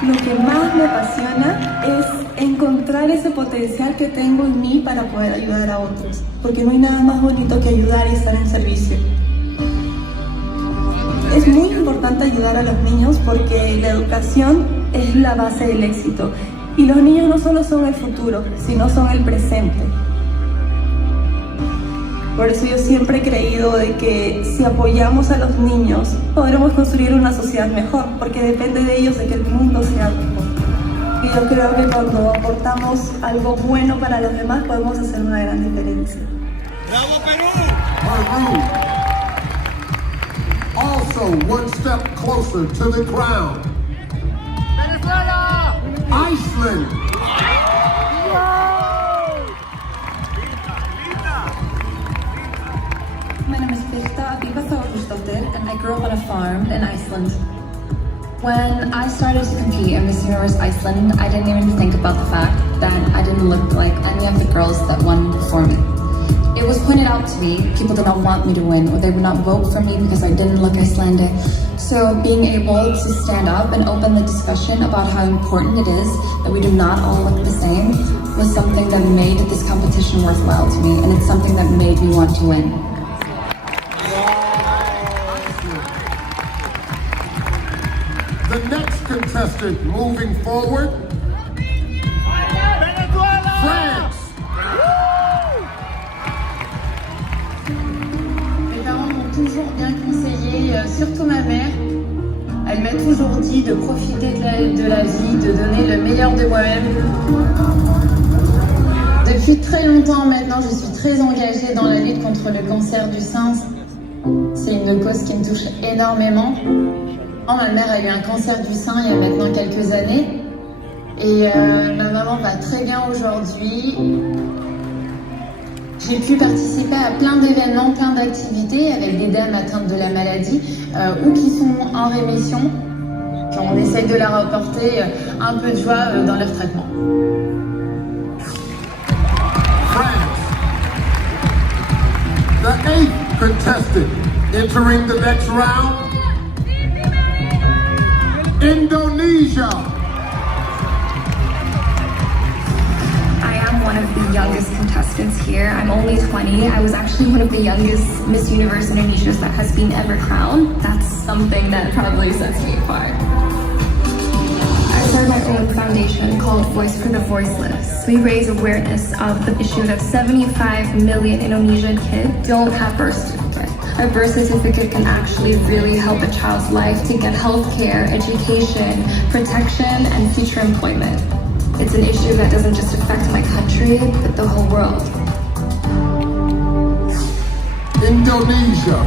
Lo que más me apasiona es encontrar ese potencial que tengo en mí para poder ayudar a otros, porque no hay nada más bonito que ayudar y estar en servicio. Es muy importante ayudar a los niños porque la educación es la base del éxito y los niños no solo son el futuro, sino son el presente. Por eso yo siempre he creído de que si apoyamos a los niños, podremos construir una sociedad mejor, porque depende de ellos de que el mundo sea mejor. Y yo creo que cuando aportamos algo bueno para los demás, podemos hacer una gran diferencia. ¡Bravo, Perú! Peru, also one step closer to the crown. Venezuela! Iceland! My name is Birta Bíbaþórsdóttir, and I grew up on a farm in Iceland. When I started to compete in Miss Universe Iceland, I didn't even think about the fact that I didn't look like any of the girls that won before me. It was pointed out to me, people did not want me to win, or they would not vote for me because I didn't look Icelandic. So being able to stand up and open the discussion about how important it is that we do not all look the same was something that made this competition worthwhile to me, and it's something that made me want to win. The next contestant moving forward, France. Mes parents m'ont toujours bien conseillé, surtout ma mère. Elle m'a toujours dit de profiter de la vie, de donner le meilleur de moi-même. Depuis très longtemps maintenant, je suis très engagée dans la lutte contre le cancer du sein. C'est une cause qui me touche énormément. Ma mère a eu un cancer du sein il y a maintenant quelques années et ma maman va très bien aujourd'hui. J'ai pu participer à plein d'événements, plein d'activités avec des dames atteintes de la maladie ou qui sont en rémission. Puis on essaye de leur apporter un peu de joie dans leur traitement. France. The 8th contestant entering the next round. Indonesia. I am one of the youngest contestants here. I'm only 20. I was actually one of the youngest Miss Universe Indonesias that has been ever crowned. That's something that probably sets me apart. I started my own foundation called Voice for the Voiceless. We raise awareness of the issue that 75 million Indonesian kids don't have birth certificates. A birth certificate can actually really help a child's life to get health care, education, protection, and future employment. It's an issue that doesn't just affect my country, but the whole world. Indonesia.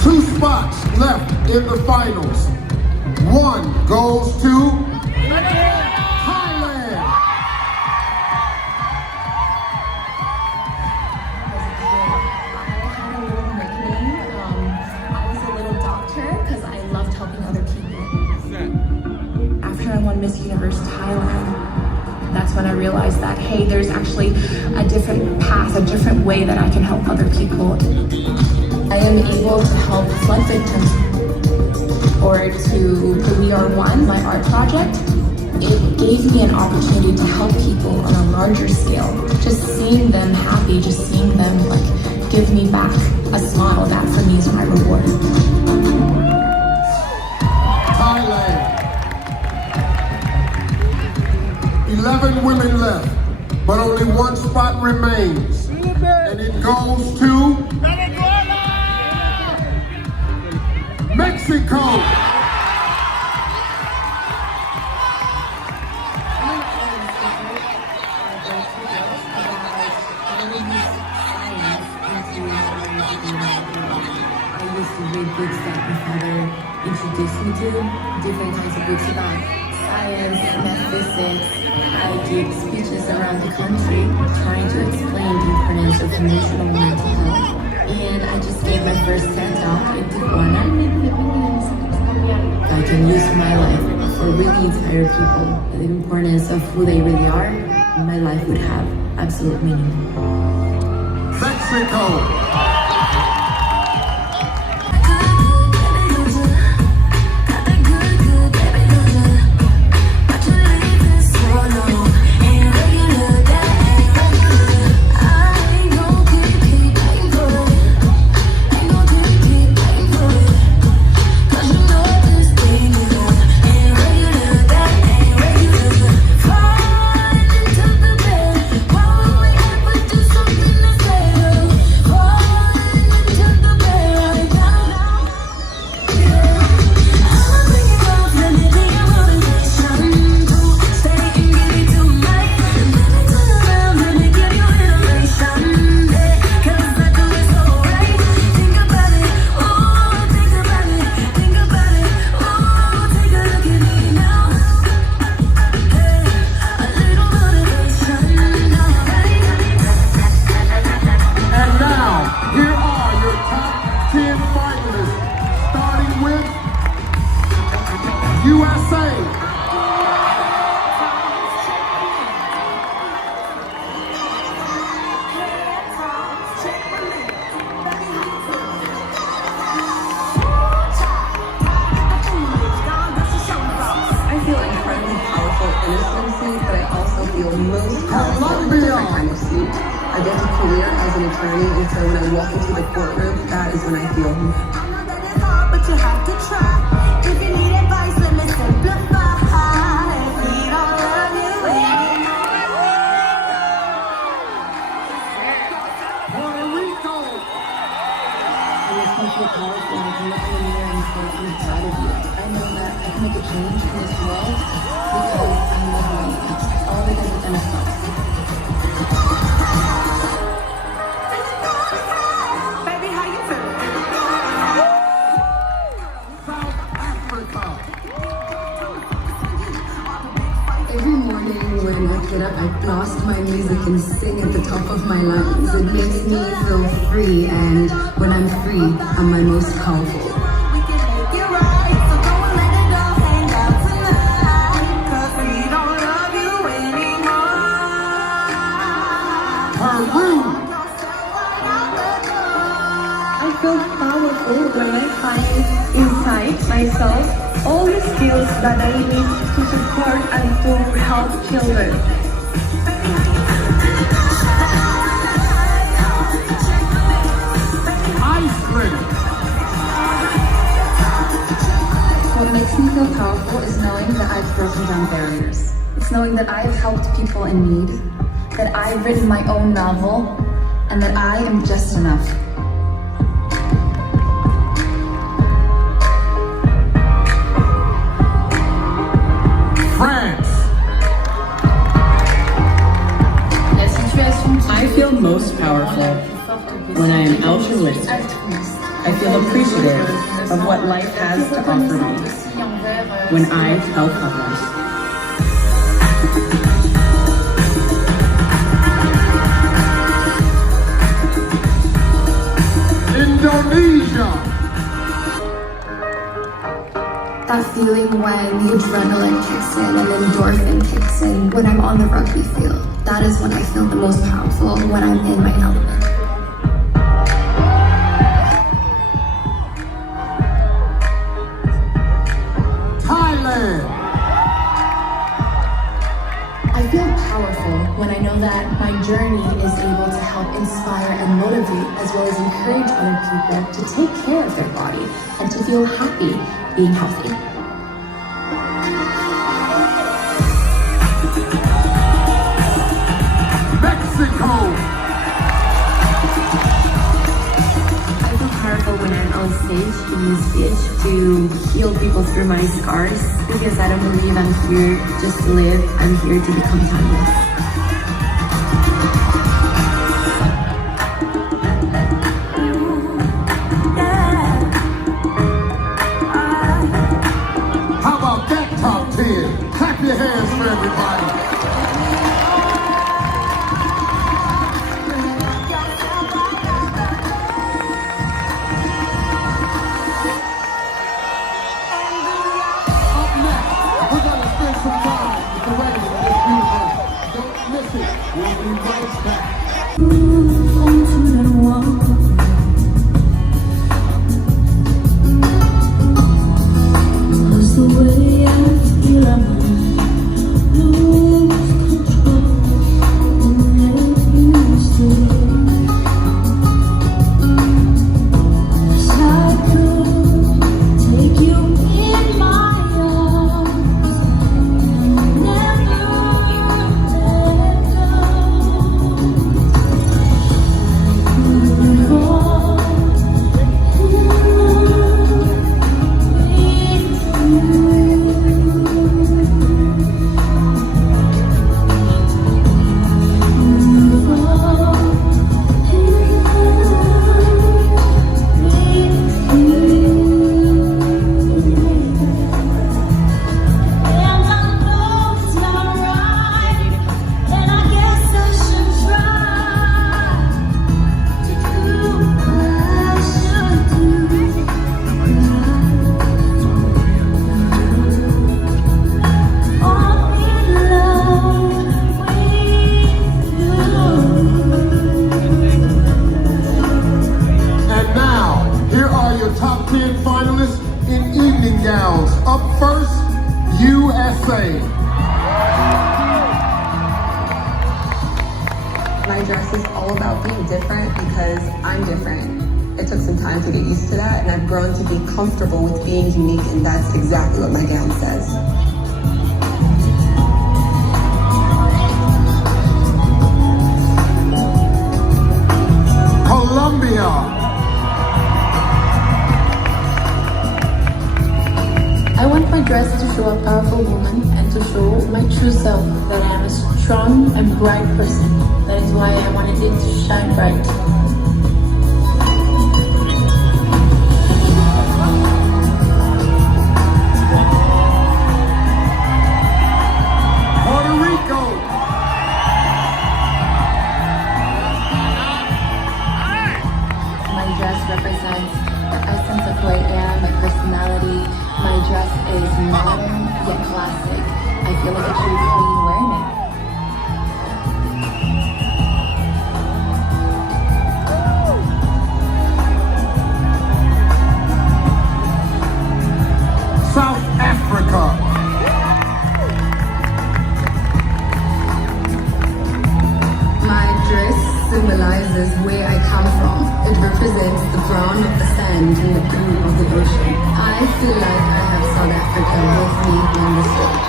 2 spots left in the finals. 1 goes to Thailand. I won Miss Universe Thailand. That's when I realized that, hey, there's actually a different path, a different way that I can help other people. I am able to help flood victims or to the We Are One, my art project. It gave me an opportunity to help people on a larger scale. Just seeing them happy, just seeing them give me back a smile, that for me is my reward. Thailand. 11 women left, but only Only one spot remains, and it goes to Mexico. Books that my father introduced me to, different kinds of books about science, metaphysics. I give speeches around the country trying to explain the importance of emotional and mental health. And I just gave my first TED Talk in Tijuana. I can use my life for really inspire people, the importance of who they really are, my life would have absolute meaning. Mexico. I built a career as an attorney, and so when I walk into the courtroom, that is when I feel home. I know that it's hard, but you have to try. If you need advice, let me simplify. If we don't love you anymore. Puerto Rico. It makes me feel powerful. I can look in the mirror and say, I'm proud of you. I know that I can make a change in this world because I love you. It's all because of myself. Every morning when I get up, I blast my music and sing at the top of my lungs. It makes me feel free, and when I'm free, I'm my most powerful. I feel powerful when I find inside myself all the skills that I need to support and to help children. Iceland. What makes me feel powerful is knowing that I've broken down barriers. It's knowing that I've helped people in need, that I've written my own novel, and that I am just enough. I feel most powerful when I am altruistic. I feel appreciative of what life has to offer me when I help others. Indonesia. That feeling when the adrenaline kicks in and the endorphin kicks in when I'm on the rugby field. That is when I feel the most powerful, when I'm in my element. Thailand. I feel powerful when I know that my journey is able to help inspire and motivate as well as encourage other people to take care of their body and to feel happy being healthy. Mexico. this speech to heal people through my scars, because I don't believe I'm here just to live. I'm here to become timeless. How about that top 10? Clap your hands for everybody. Up next, we're gonna spend some time with the lady of this universe. Don't miss it. We'll be right back. Top 10 finalists in evening gowns. Up first, USA. My dress is all about being different because I'm different. It took some time to get used to that, and I've grown to be comfortable with being unique, and that's exactly what my gown says. Colombia. I want my dress to show a powerful woman and to show my true self, that I am a strong and bright person. That is why I wanted it to shine bright. Puerto Rico. My dress represents the essence of who I am, my personality. My dress is modern yet classic. I feel like a true queen wearing it. South Africa. My dress symbolizes where I come from. It represents the brown of the sand and the blue of the ocean. I feel like I have South Africa with me on this stage.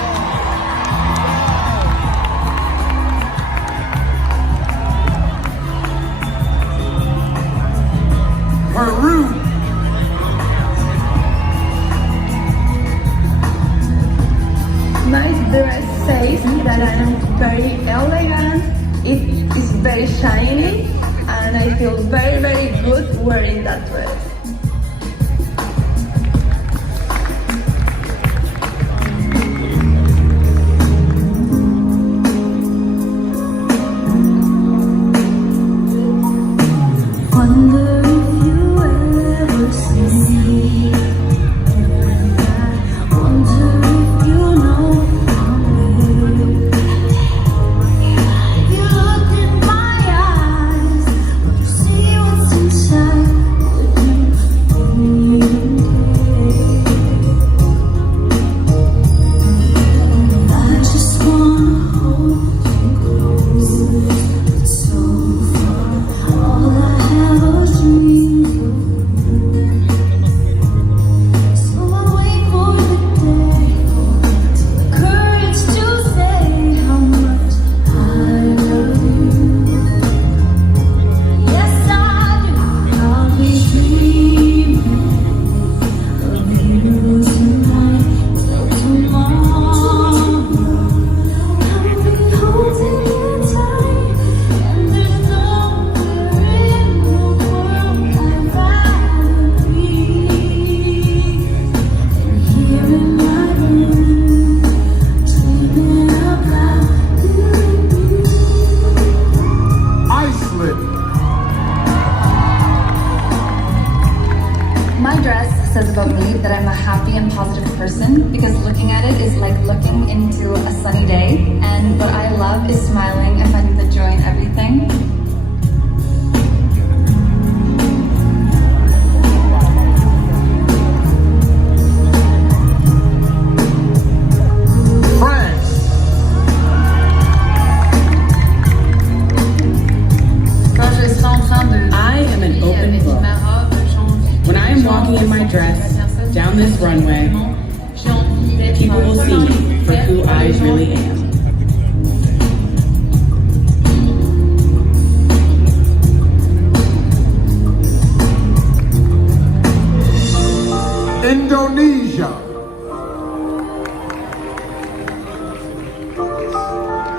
Peru. My dress says that I am very elegant, it is very shiny, and I feel very, very good wearing that dress. Wonder if you ever see me. Wonder if you know me. You look in my eyes, would you see what's inside? Would you says about me that I'm a happy and positive person, because looking at it is like looking into a sunny day, and what I love is smiling and finding the joy in everything. I am an open book. When I am walking in my dress down this runway, people will see me for who I really am. Indonesia.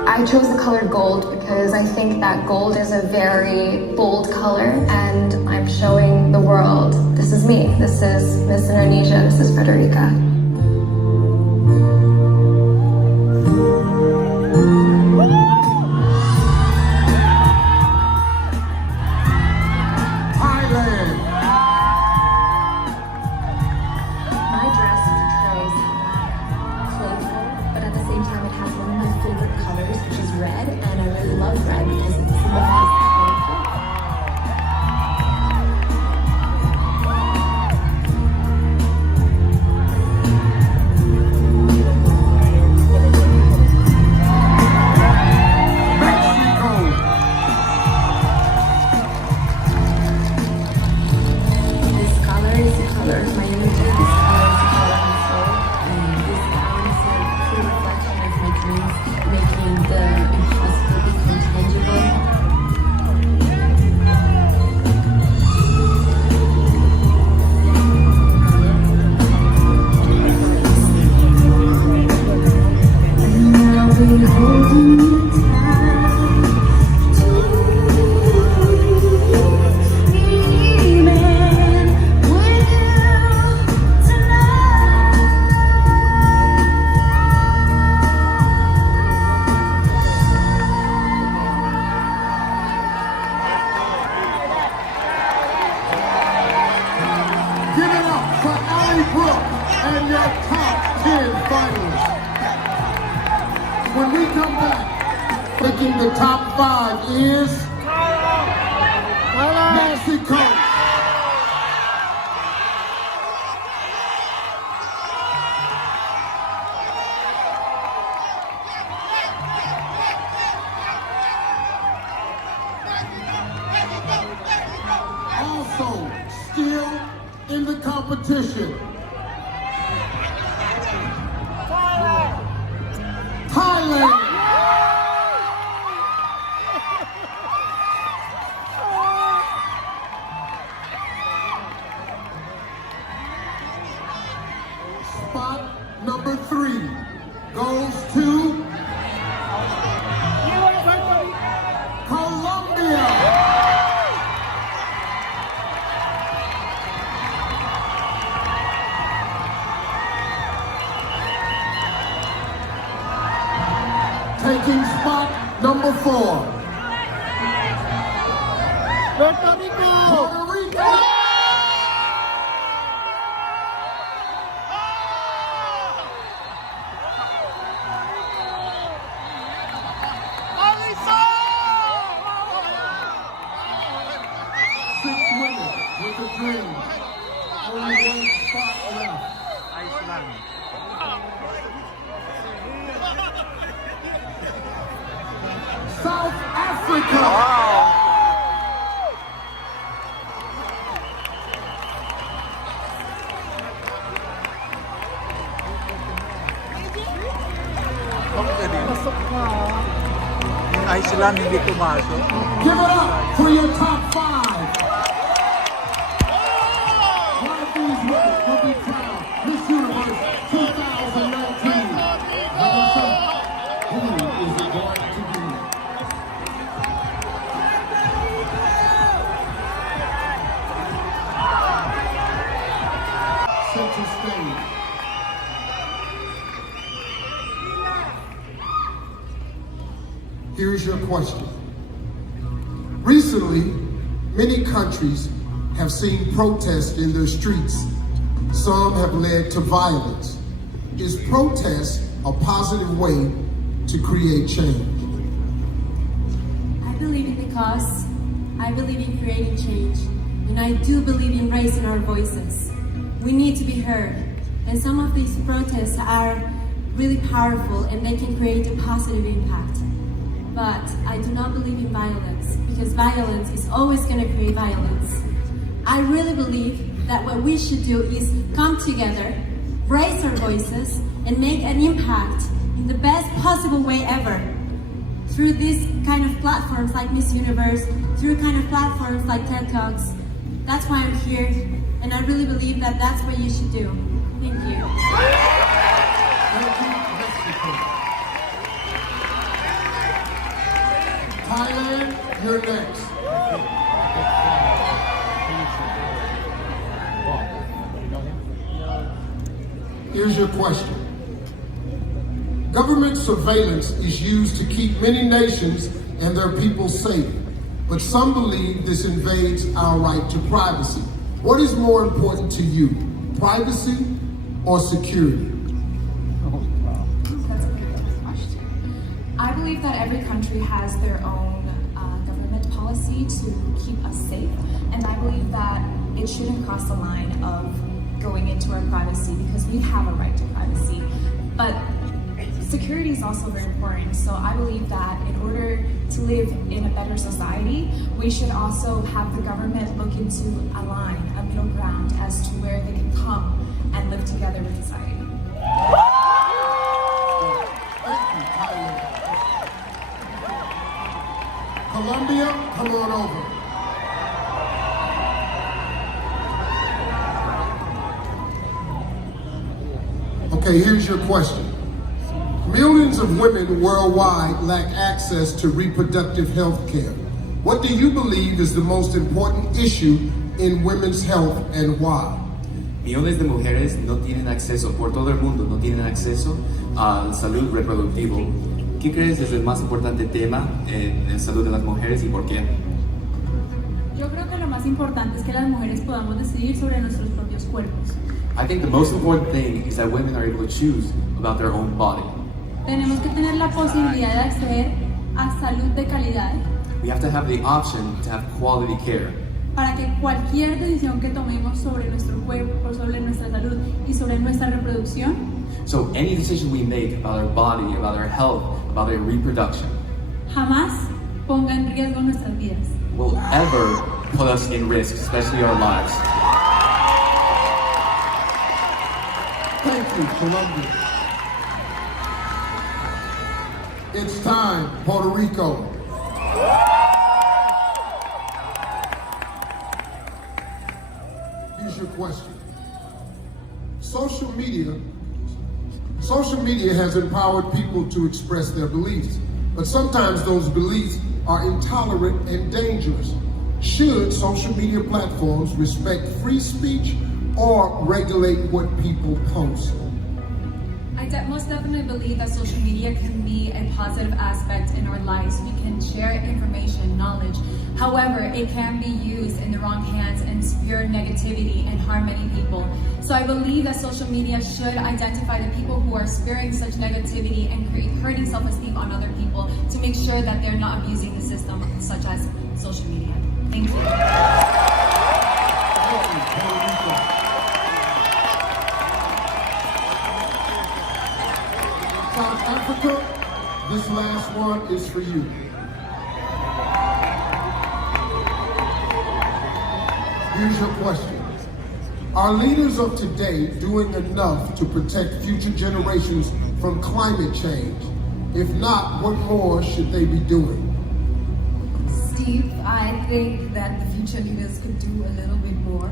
I chose the color gold because I think that gold is a very bold color, and I'm showing the world, this is me, this is Miss Indonesia, this is Frederica. My dress portrays playful, but at the same time it has one of my favorite colors, which is red, and I really love red because it symbolizes playful. This color is the color of my energy, this color is the color of my soul, and this gown is a true reflection of my dreams, making the impossible become tangible. And I'll be holding you tight to dreaming with you tonight. Give it up for Ally Brooke and your top 10 finalists. When we come back, picking the top 5 is Mexico. Also, still in the competition, Thailand. Spot number 3 goes to Colombia. Taking spot number 4. Puerto Rico. Six women with a dream. Only one spot left. South Africa. Iceland hindi pumasok. Give it up for your top 5. One of these women will be crowned Miss Universe 2019. Melissa, who is it going to be? Center stage. Here's your question. Recently, many countries have seen protests in their streets Some have led to violence. Is protest a positive way to create change? I believe in the cause. I believe in creating change. And I do believe in raising our voices. We need to be heard. And some of these protests are really powerful and they can create a positive impact. But I do not believe in violence, because violence is always going to create violence. I really believe that what we should do is come together, raise our voices, and make an impact in the best possible way ever. Through these kind of platforms like Miss Universe, through kind of platforms like TED Talks. That's why I'm here, and I really believe that that's what you should do. Thank you. Thailand, you're next. Here's your question. Government surveillance is used to keep many nations and their people safe, but some believe this invades our right to privacy. What is more important to you, privacy or security? That's a very good question. I believe that every country has their own government policy to keep us safe, and I believe that it shouldn't cross the line of going into our privacy, because we have a right to privacy. But security is also very important, so I believe that in order to live in a better society, we should also have the government look into a line, a middle ground, as to where they can come and live together with society. Colombia, come on over. Okay, here's your question. Millions of women worldwide lack access to reproductive health care. What do you believe is the most important issue in women's health and why? Millones de mujeres no tienen acceso, por todo el mundo, no tienen acceso a salud reproductiva. ¿Qué crees es el más importante tema en la salud de las mujeres y por qué? Yo creo que lo más importante es que las mujeres podamos decidir sobre nuestros propios cuerpos. I think the most important thing is that women are able to choose about their own body. Tenemos que tener la posibilidad de acceder a salud de calidad. We have to have the option to have quality care. Para que cualquier decisión que tomemos sobre nuestro cuerpo, sobre nuestra salud y sobre nuestra reproducción, So any decision we make about our body, about our health, about our reproduction, jamás ponga en riesgo nuestras vidas. will ever put us in risk, especially our lives. Thank you, Colombia. It's time, Puerto Rico. Here's your question. Social media has empowered people to express their beliefs, but sometimes those beliefs are intolerant and dangerous. Should social media platforms respect free speech or regulate what people post? I most definitely believe that social media can be a positive aspect in our lives. We can share information, knowledge. However, it can be used in the wrong hands and spew negativity and harm many people. So I believe that social media should identify the people who are spewing such negativity and hurting self-esteem on other people to make sure that they're not abusing the system, such as social media. Thank you. South Africa, this last one is for you. Here's your question. Are leaders of today doing enough to protect future generations from climate change? If not, what more should they be doing? Steve, I think that the future leaders could do a little bit more.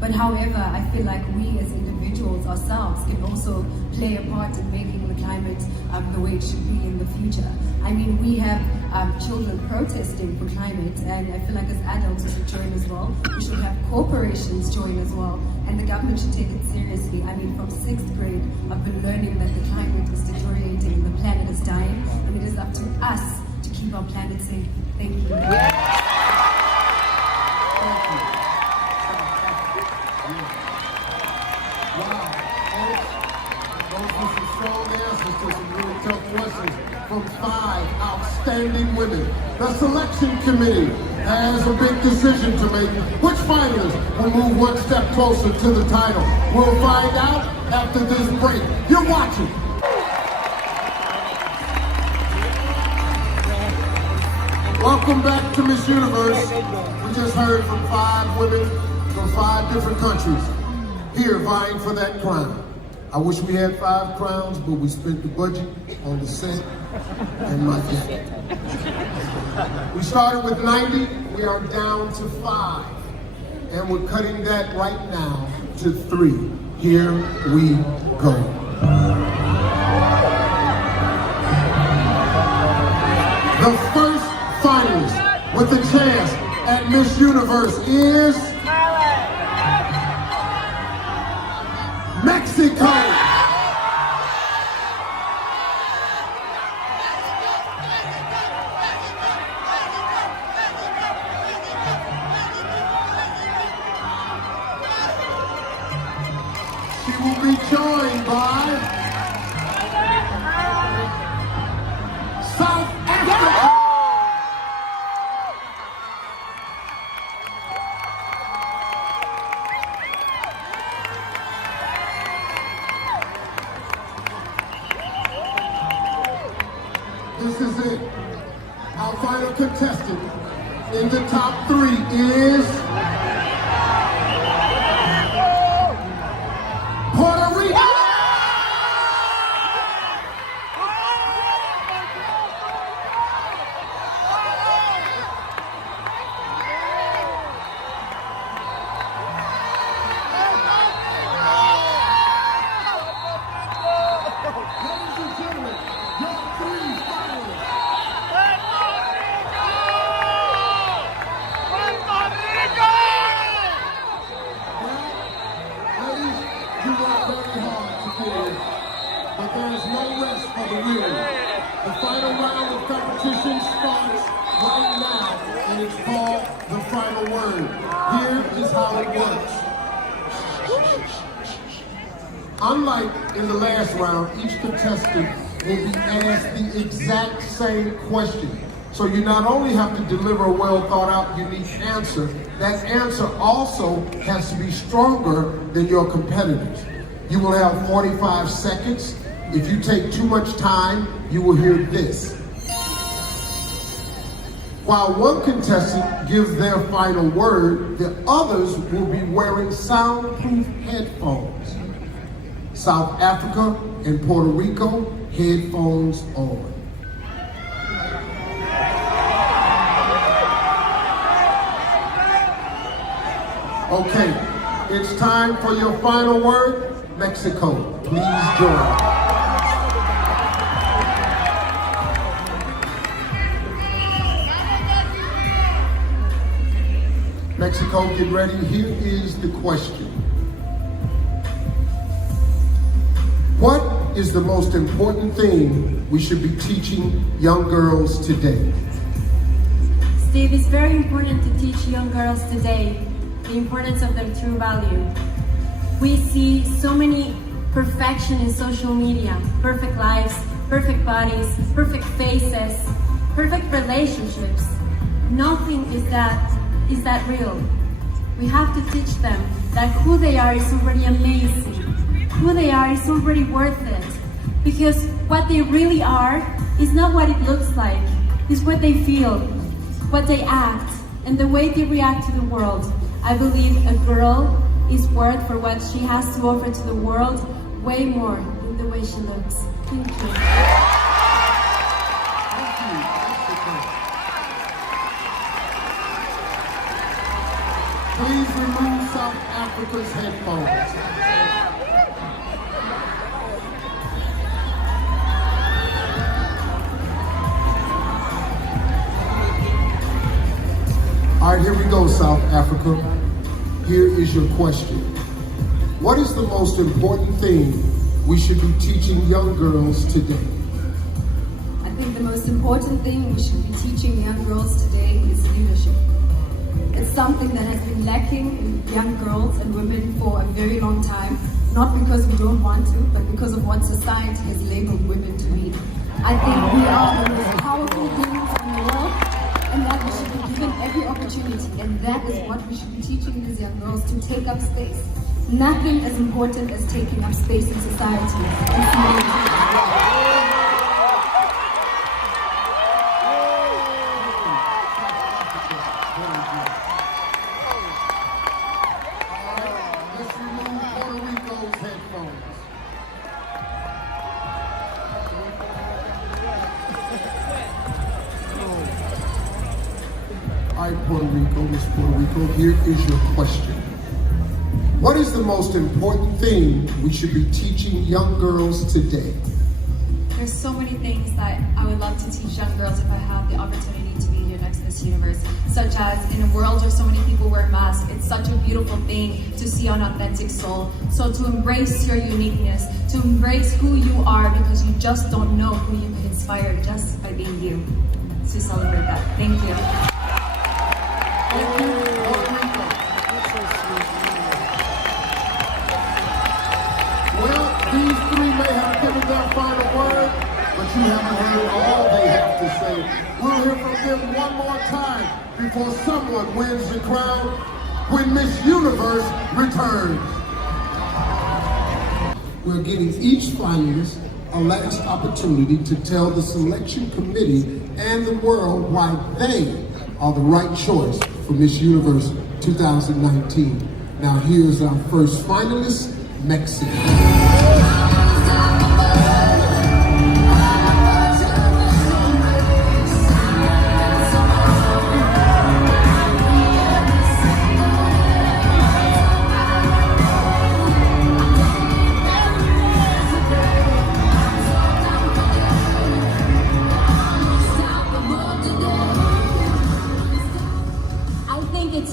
But however, I feel like we as individuals ourselves can also play a part in making the climate the way it should be in the future. I mean, we have children protesting for climate, and I feel like as adults we should join as well. We should have corporations join as well, and the government should take it seriously. I mean, from 6th grade, I've been learning that the climate is deteriorating and the planet is dying, and it is up to us to keep our planet safe. Thank you. outstanding women. The selection committee has a big decision to make. Which finalists will move one step closer to the title? We'll find out after this break. You're watching. Welcome back to Miss Universe. We just heard from 5 women from 5 different countries here vying for that crown. I wish we had 5 crowns, but we spent the budget on the set and my jacket. We started with 90, we are down to 5. And we're cutting that right now to 3. Here we go. The first finalist with a chance at Miss Universe is Mexico. She will be joined by South Africa. This is it. Our final contestant in the top 3 is Puerto Rico. Ladies and gentlemen, your 3 finalists. Ladies, you worked very hard to get here, but there is no rest for the weary. The final round of competition starts right now, and it's called the final word. Here is how it works. Unlike in the last round, each contestant will be asked the exact same question. So you not only have to deliver a well thought out, unique answer, that answer also has to be stronger than your competitors. You will have 45 seconds. If you take too much time, you will hear this. While one contestant gives their final word, the others will be wearing soundproof headphones. South Africa and Puerto Rico, headphones on. Okay, it's time for your final word. Mexico, please join. Mexico, get ready. Here is the question. What is the most important thing we should be teaching young girls today? Steve, it's very important to teach young girls today the importance of their true value. We see so many perfection in social media, perfect lives, perfect bodies, perfect faces, perfect relationships. Nothing is that real. We have to teach them that who they are is already amazing. Who they are is already worth it. Because what they really are is not what it looks like. It's what they feel, what they act, and the way they react to the world. I believe a girl is worth for what she has to offer to the world way more than the way she looks. Thank you. Please remove South Africa's headphones. All right, here we go, South Africa. Here is your question. What is the most important thing we should be teaching young girls today? I think the most important thing we should be teaching young girls today is leadership. It's something that has been lacking in young girls and women for a very long time, not because we don't want to, but because of what society has labeled women to be. I think we are the most powerful beings every opportunity, and that is what we should be teaching these young girls, to take up space. Nothing as important as taking up space in society. All right, Puerto Rico, Miss Puerto Rico, here is your question. What is the most important thing we should be teaching young girls today? There's so many things that I would love to teach young girls if I have the opportunity to be your next Miss Universe, such as in a world where so many people wear masks, it's such a beautiful thing to see an authentic soul. So to embrace your uniqueness, to embrace who you are, because you just don't know who you can inspire just by being you. To celebrate that. Thank you. Thank you, Puerto Rico. Well, these three may have given their final word, but you haven't heard all they have to say. We'll hear from them one more time before someone wins the crown when Miss Universe returns. We're giving each finalist a last opportunity to tell the selection committee and the world why they are the right choice for Miss Universe 2019. Now here's our first finalist, Mexico.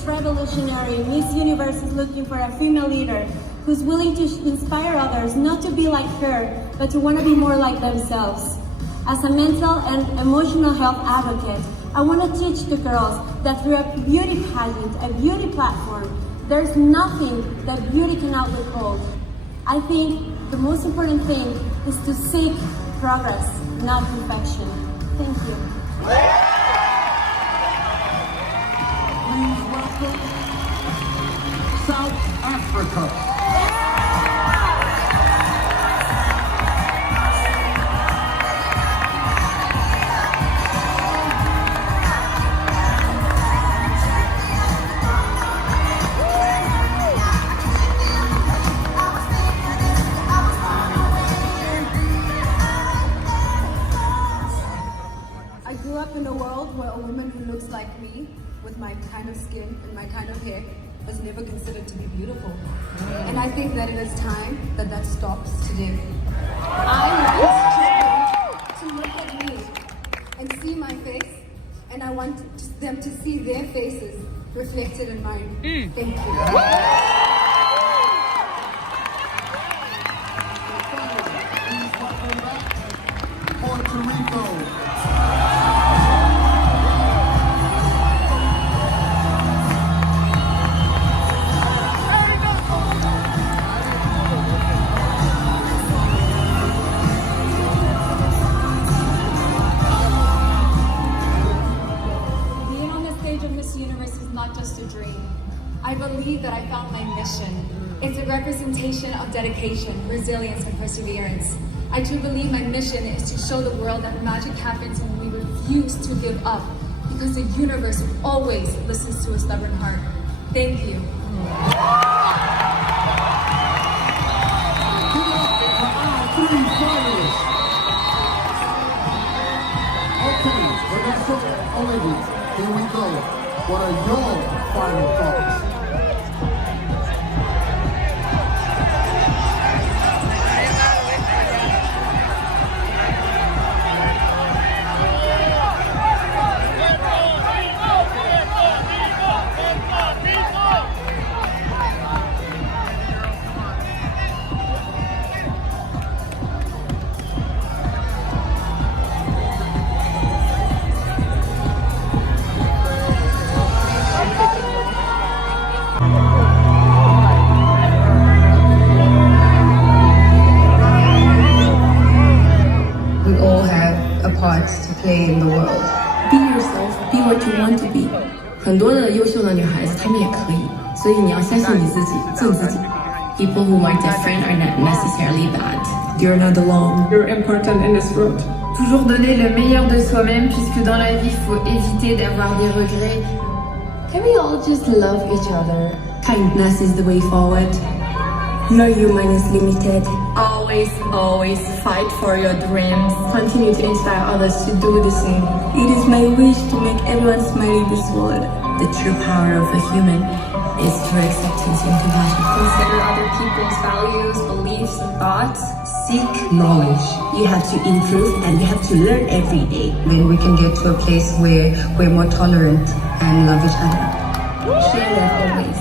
Revolutionary. Miss Universe is looking for a female leader who's willing to inspire others not to be like her, but to want to be more like themselves. As a mental and emotional health advocate, I want to teach the girls that through a beauty pageant, a beauty platform, there's nothing that beauty cannot withhold. I think the most important thing is to seek progress, not perfection. Thank you. Please welcome South Africa. I grew up in a world where a woman who looks like me, with my kind of skin and my kind of hair, was never considered to be beautiful. And I think that it is time that that stops today. I want children to look at me and see my face, and I want them to see their faces reflected in mine. Thank you. Puerto Rico. I believe that I found my mission. It's a representation of dedication, resilience, and perseverance. I do believe my mission is to show the world that magic happens when we refuse to give up, because the universe always listens to a stubborn heart. Thank you. Okay, Vanessa, Olivia, here we go. What are your final thoughts? We all have a part to play in the world. Be yourself, be what you want to be. 很多的优秀的女孩子，她们也可以，所以你要相信你自己，做自己。People who are different are not necessarily bad. You're not alone. You're important in this world. Toujours donner le meilleur de soi-même, puisque dans la vie, il faut éviter d'avoir des regrets. Can we all just love each other? Kindness is the way forward. No human is limited. Always, always fight for your dreams. Continue to inspire others to do the same. It is my wish to make everyone smile in this world. The true power of a human is through acceptance and compassion. Consider other people's values, beliefs, and thoughts. Seek knowledge. You have to improve and you have to learn every day. Then we can get to a place where we're more tolerant and love each other. Share love always.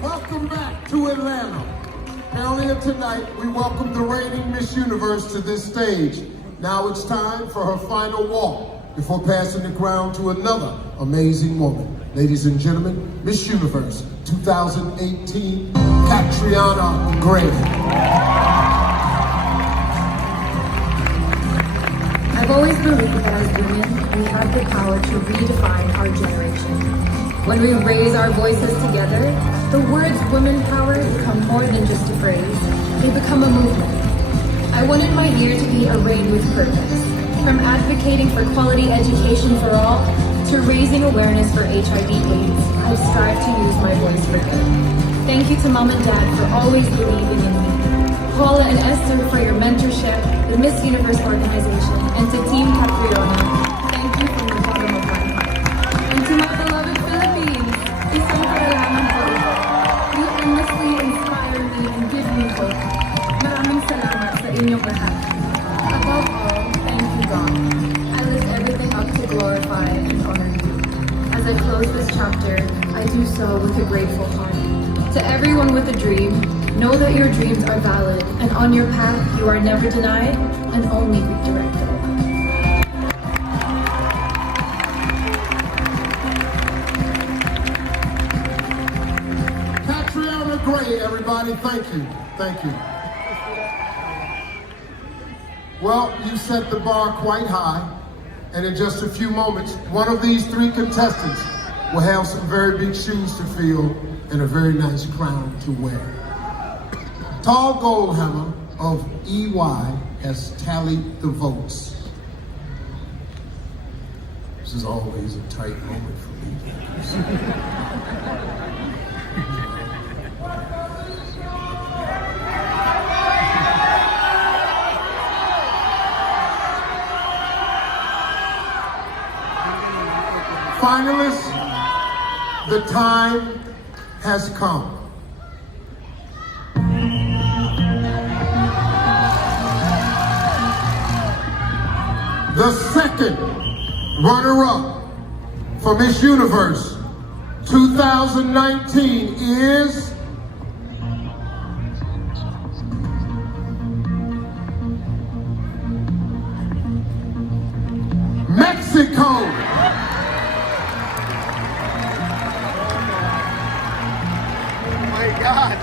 Welcome back to Atlanta. Earlier tonight, we welcomed the reigning Miss Universe to this stage. Now it's time for her final walk before passing the crown to another amazing woman. Ladies and gentlemen, Miss Universe 2018, Catriona Gray. I've always believed that as women, we have the power to redefine our generation. When we raise our voices together, the words women power become more than just a phrase. They become a movement. I wanted my year to be a reign with purpose. From advocating for quality education for all, to raising awareness for HIV/AIDS, I've strived to use my voice for good. Thank you to Mom and Dad for always believing in me. Paula and Esther for your mentorship, the Miss Universe organization, and to Team Catriona, thank you from the bottom of my heart. And to my beloved Philippines, isang salamat po. You endlessly inspire me and give me hope. Maraming salamat sa inyong lahat. Above all, thank you God. I lift everything up to glorify and honor you. As I close this chapter, I do so with a grateful heart. To everyone with a dream, know that your dreams are valid, and on your path, you are never denied and only redirected. Catriona Gray, everybody, thank you. Thank you. Well, you set the bar quite high, and in just a few moments, one of these three contestants will have some very big shoes to fill and a very nice crown to wear. Tall Goldhammer of EY has tallied the votes. This is always a tight moment for me. Finalists, the time has come. The second runner-up for Miss Universe 2019 is Mexico. My God.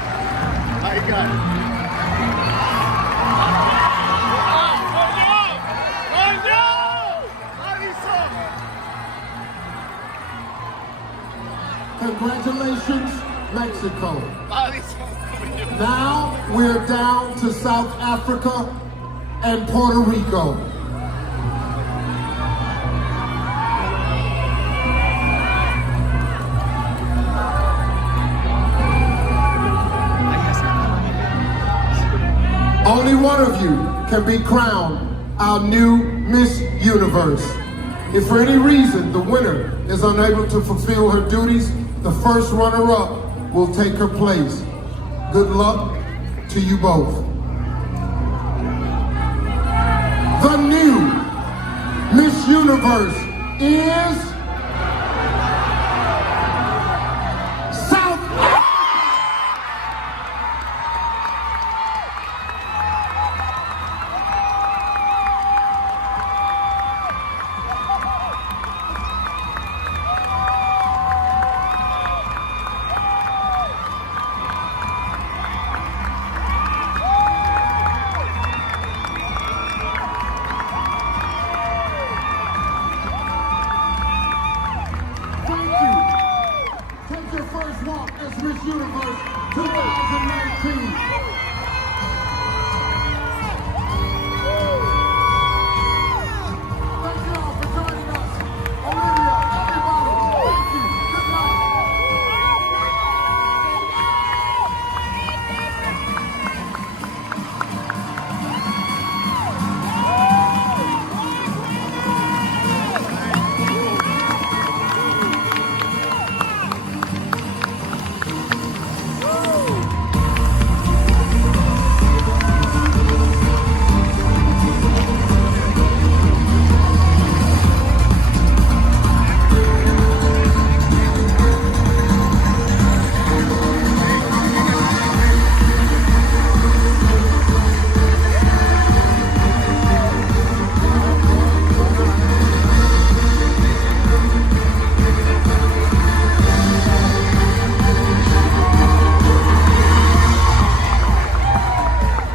Congratulations, Mexico. Now we're down to South Africa and Puerto Rico. Only one of you can be crowned our new Miss Universe. If for any reason the winner is unable to fulfill her duties, the first runner-up will take her place. Good luck to you both. The new Miss Universe is Miss Universe 2019.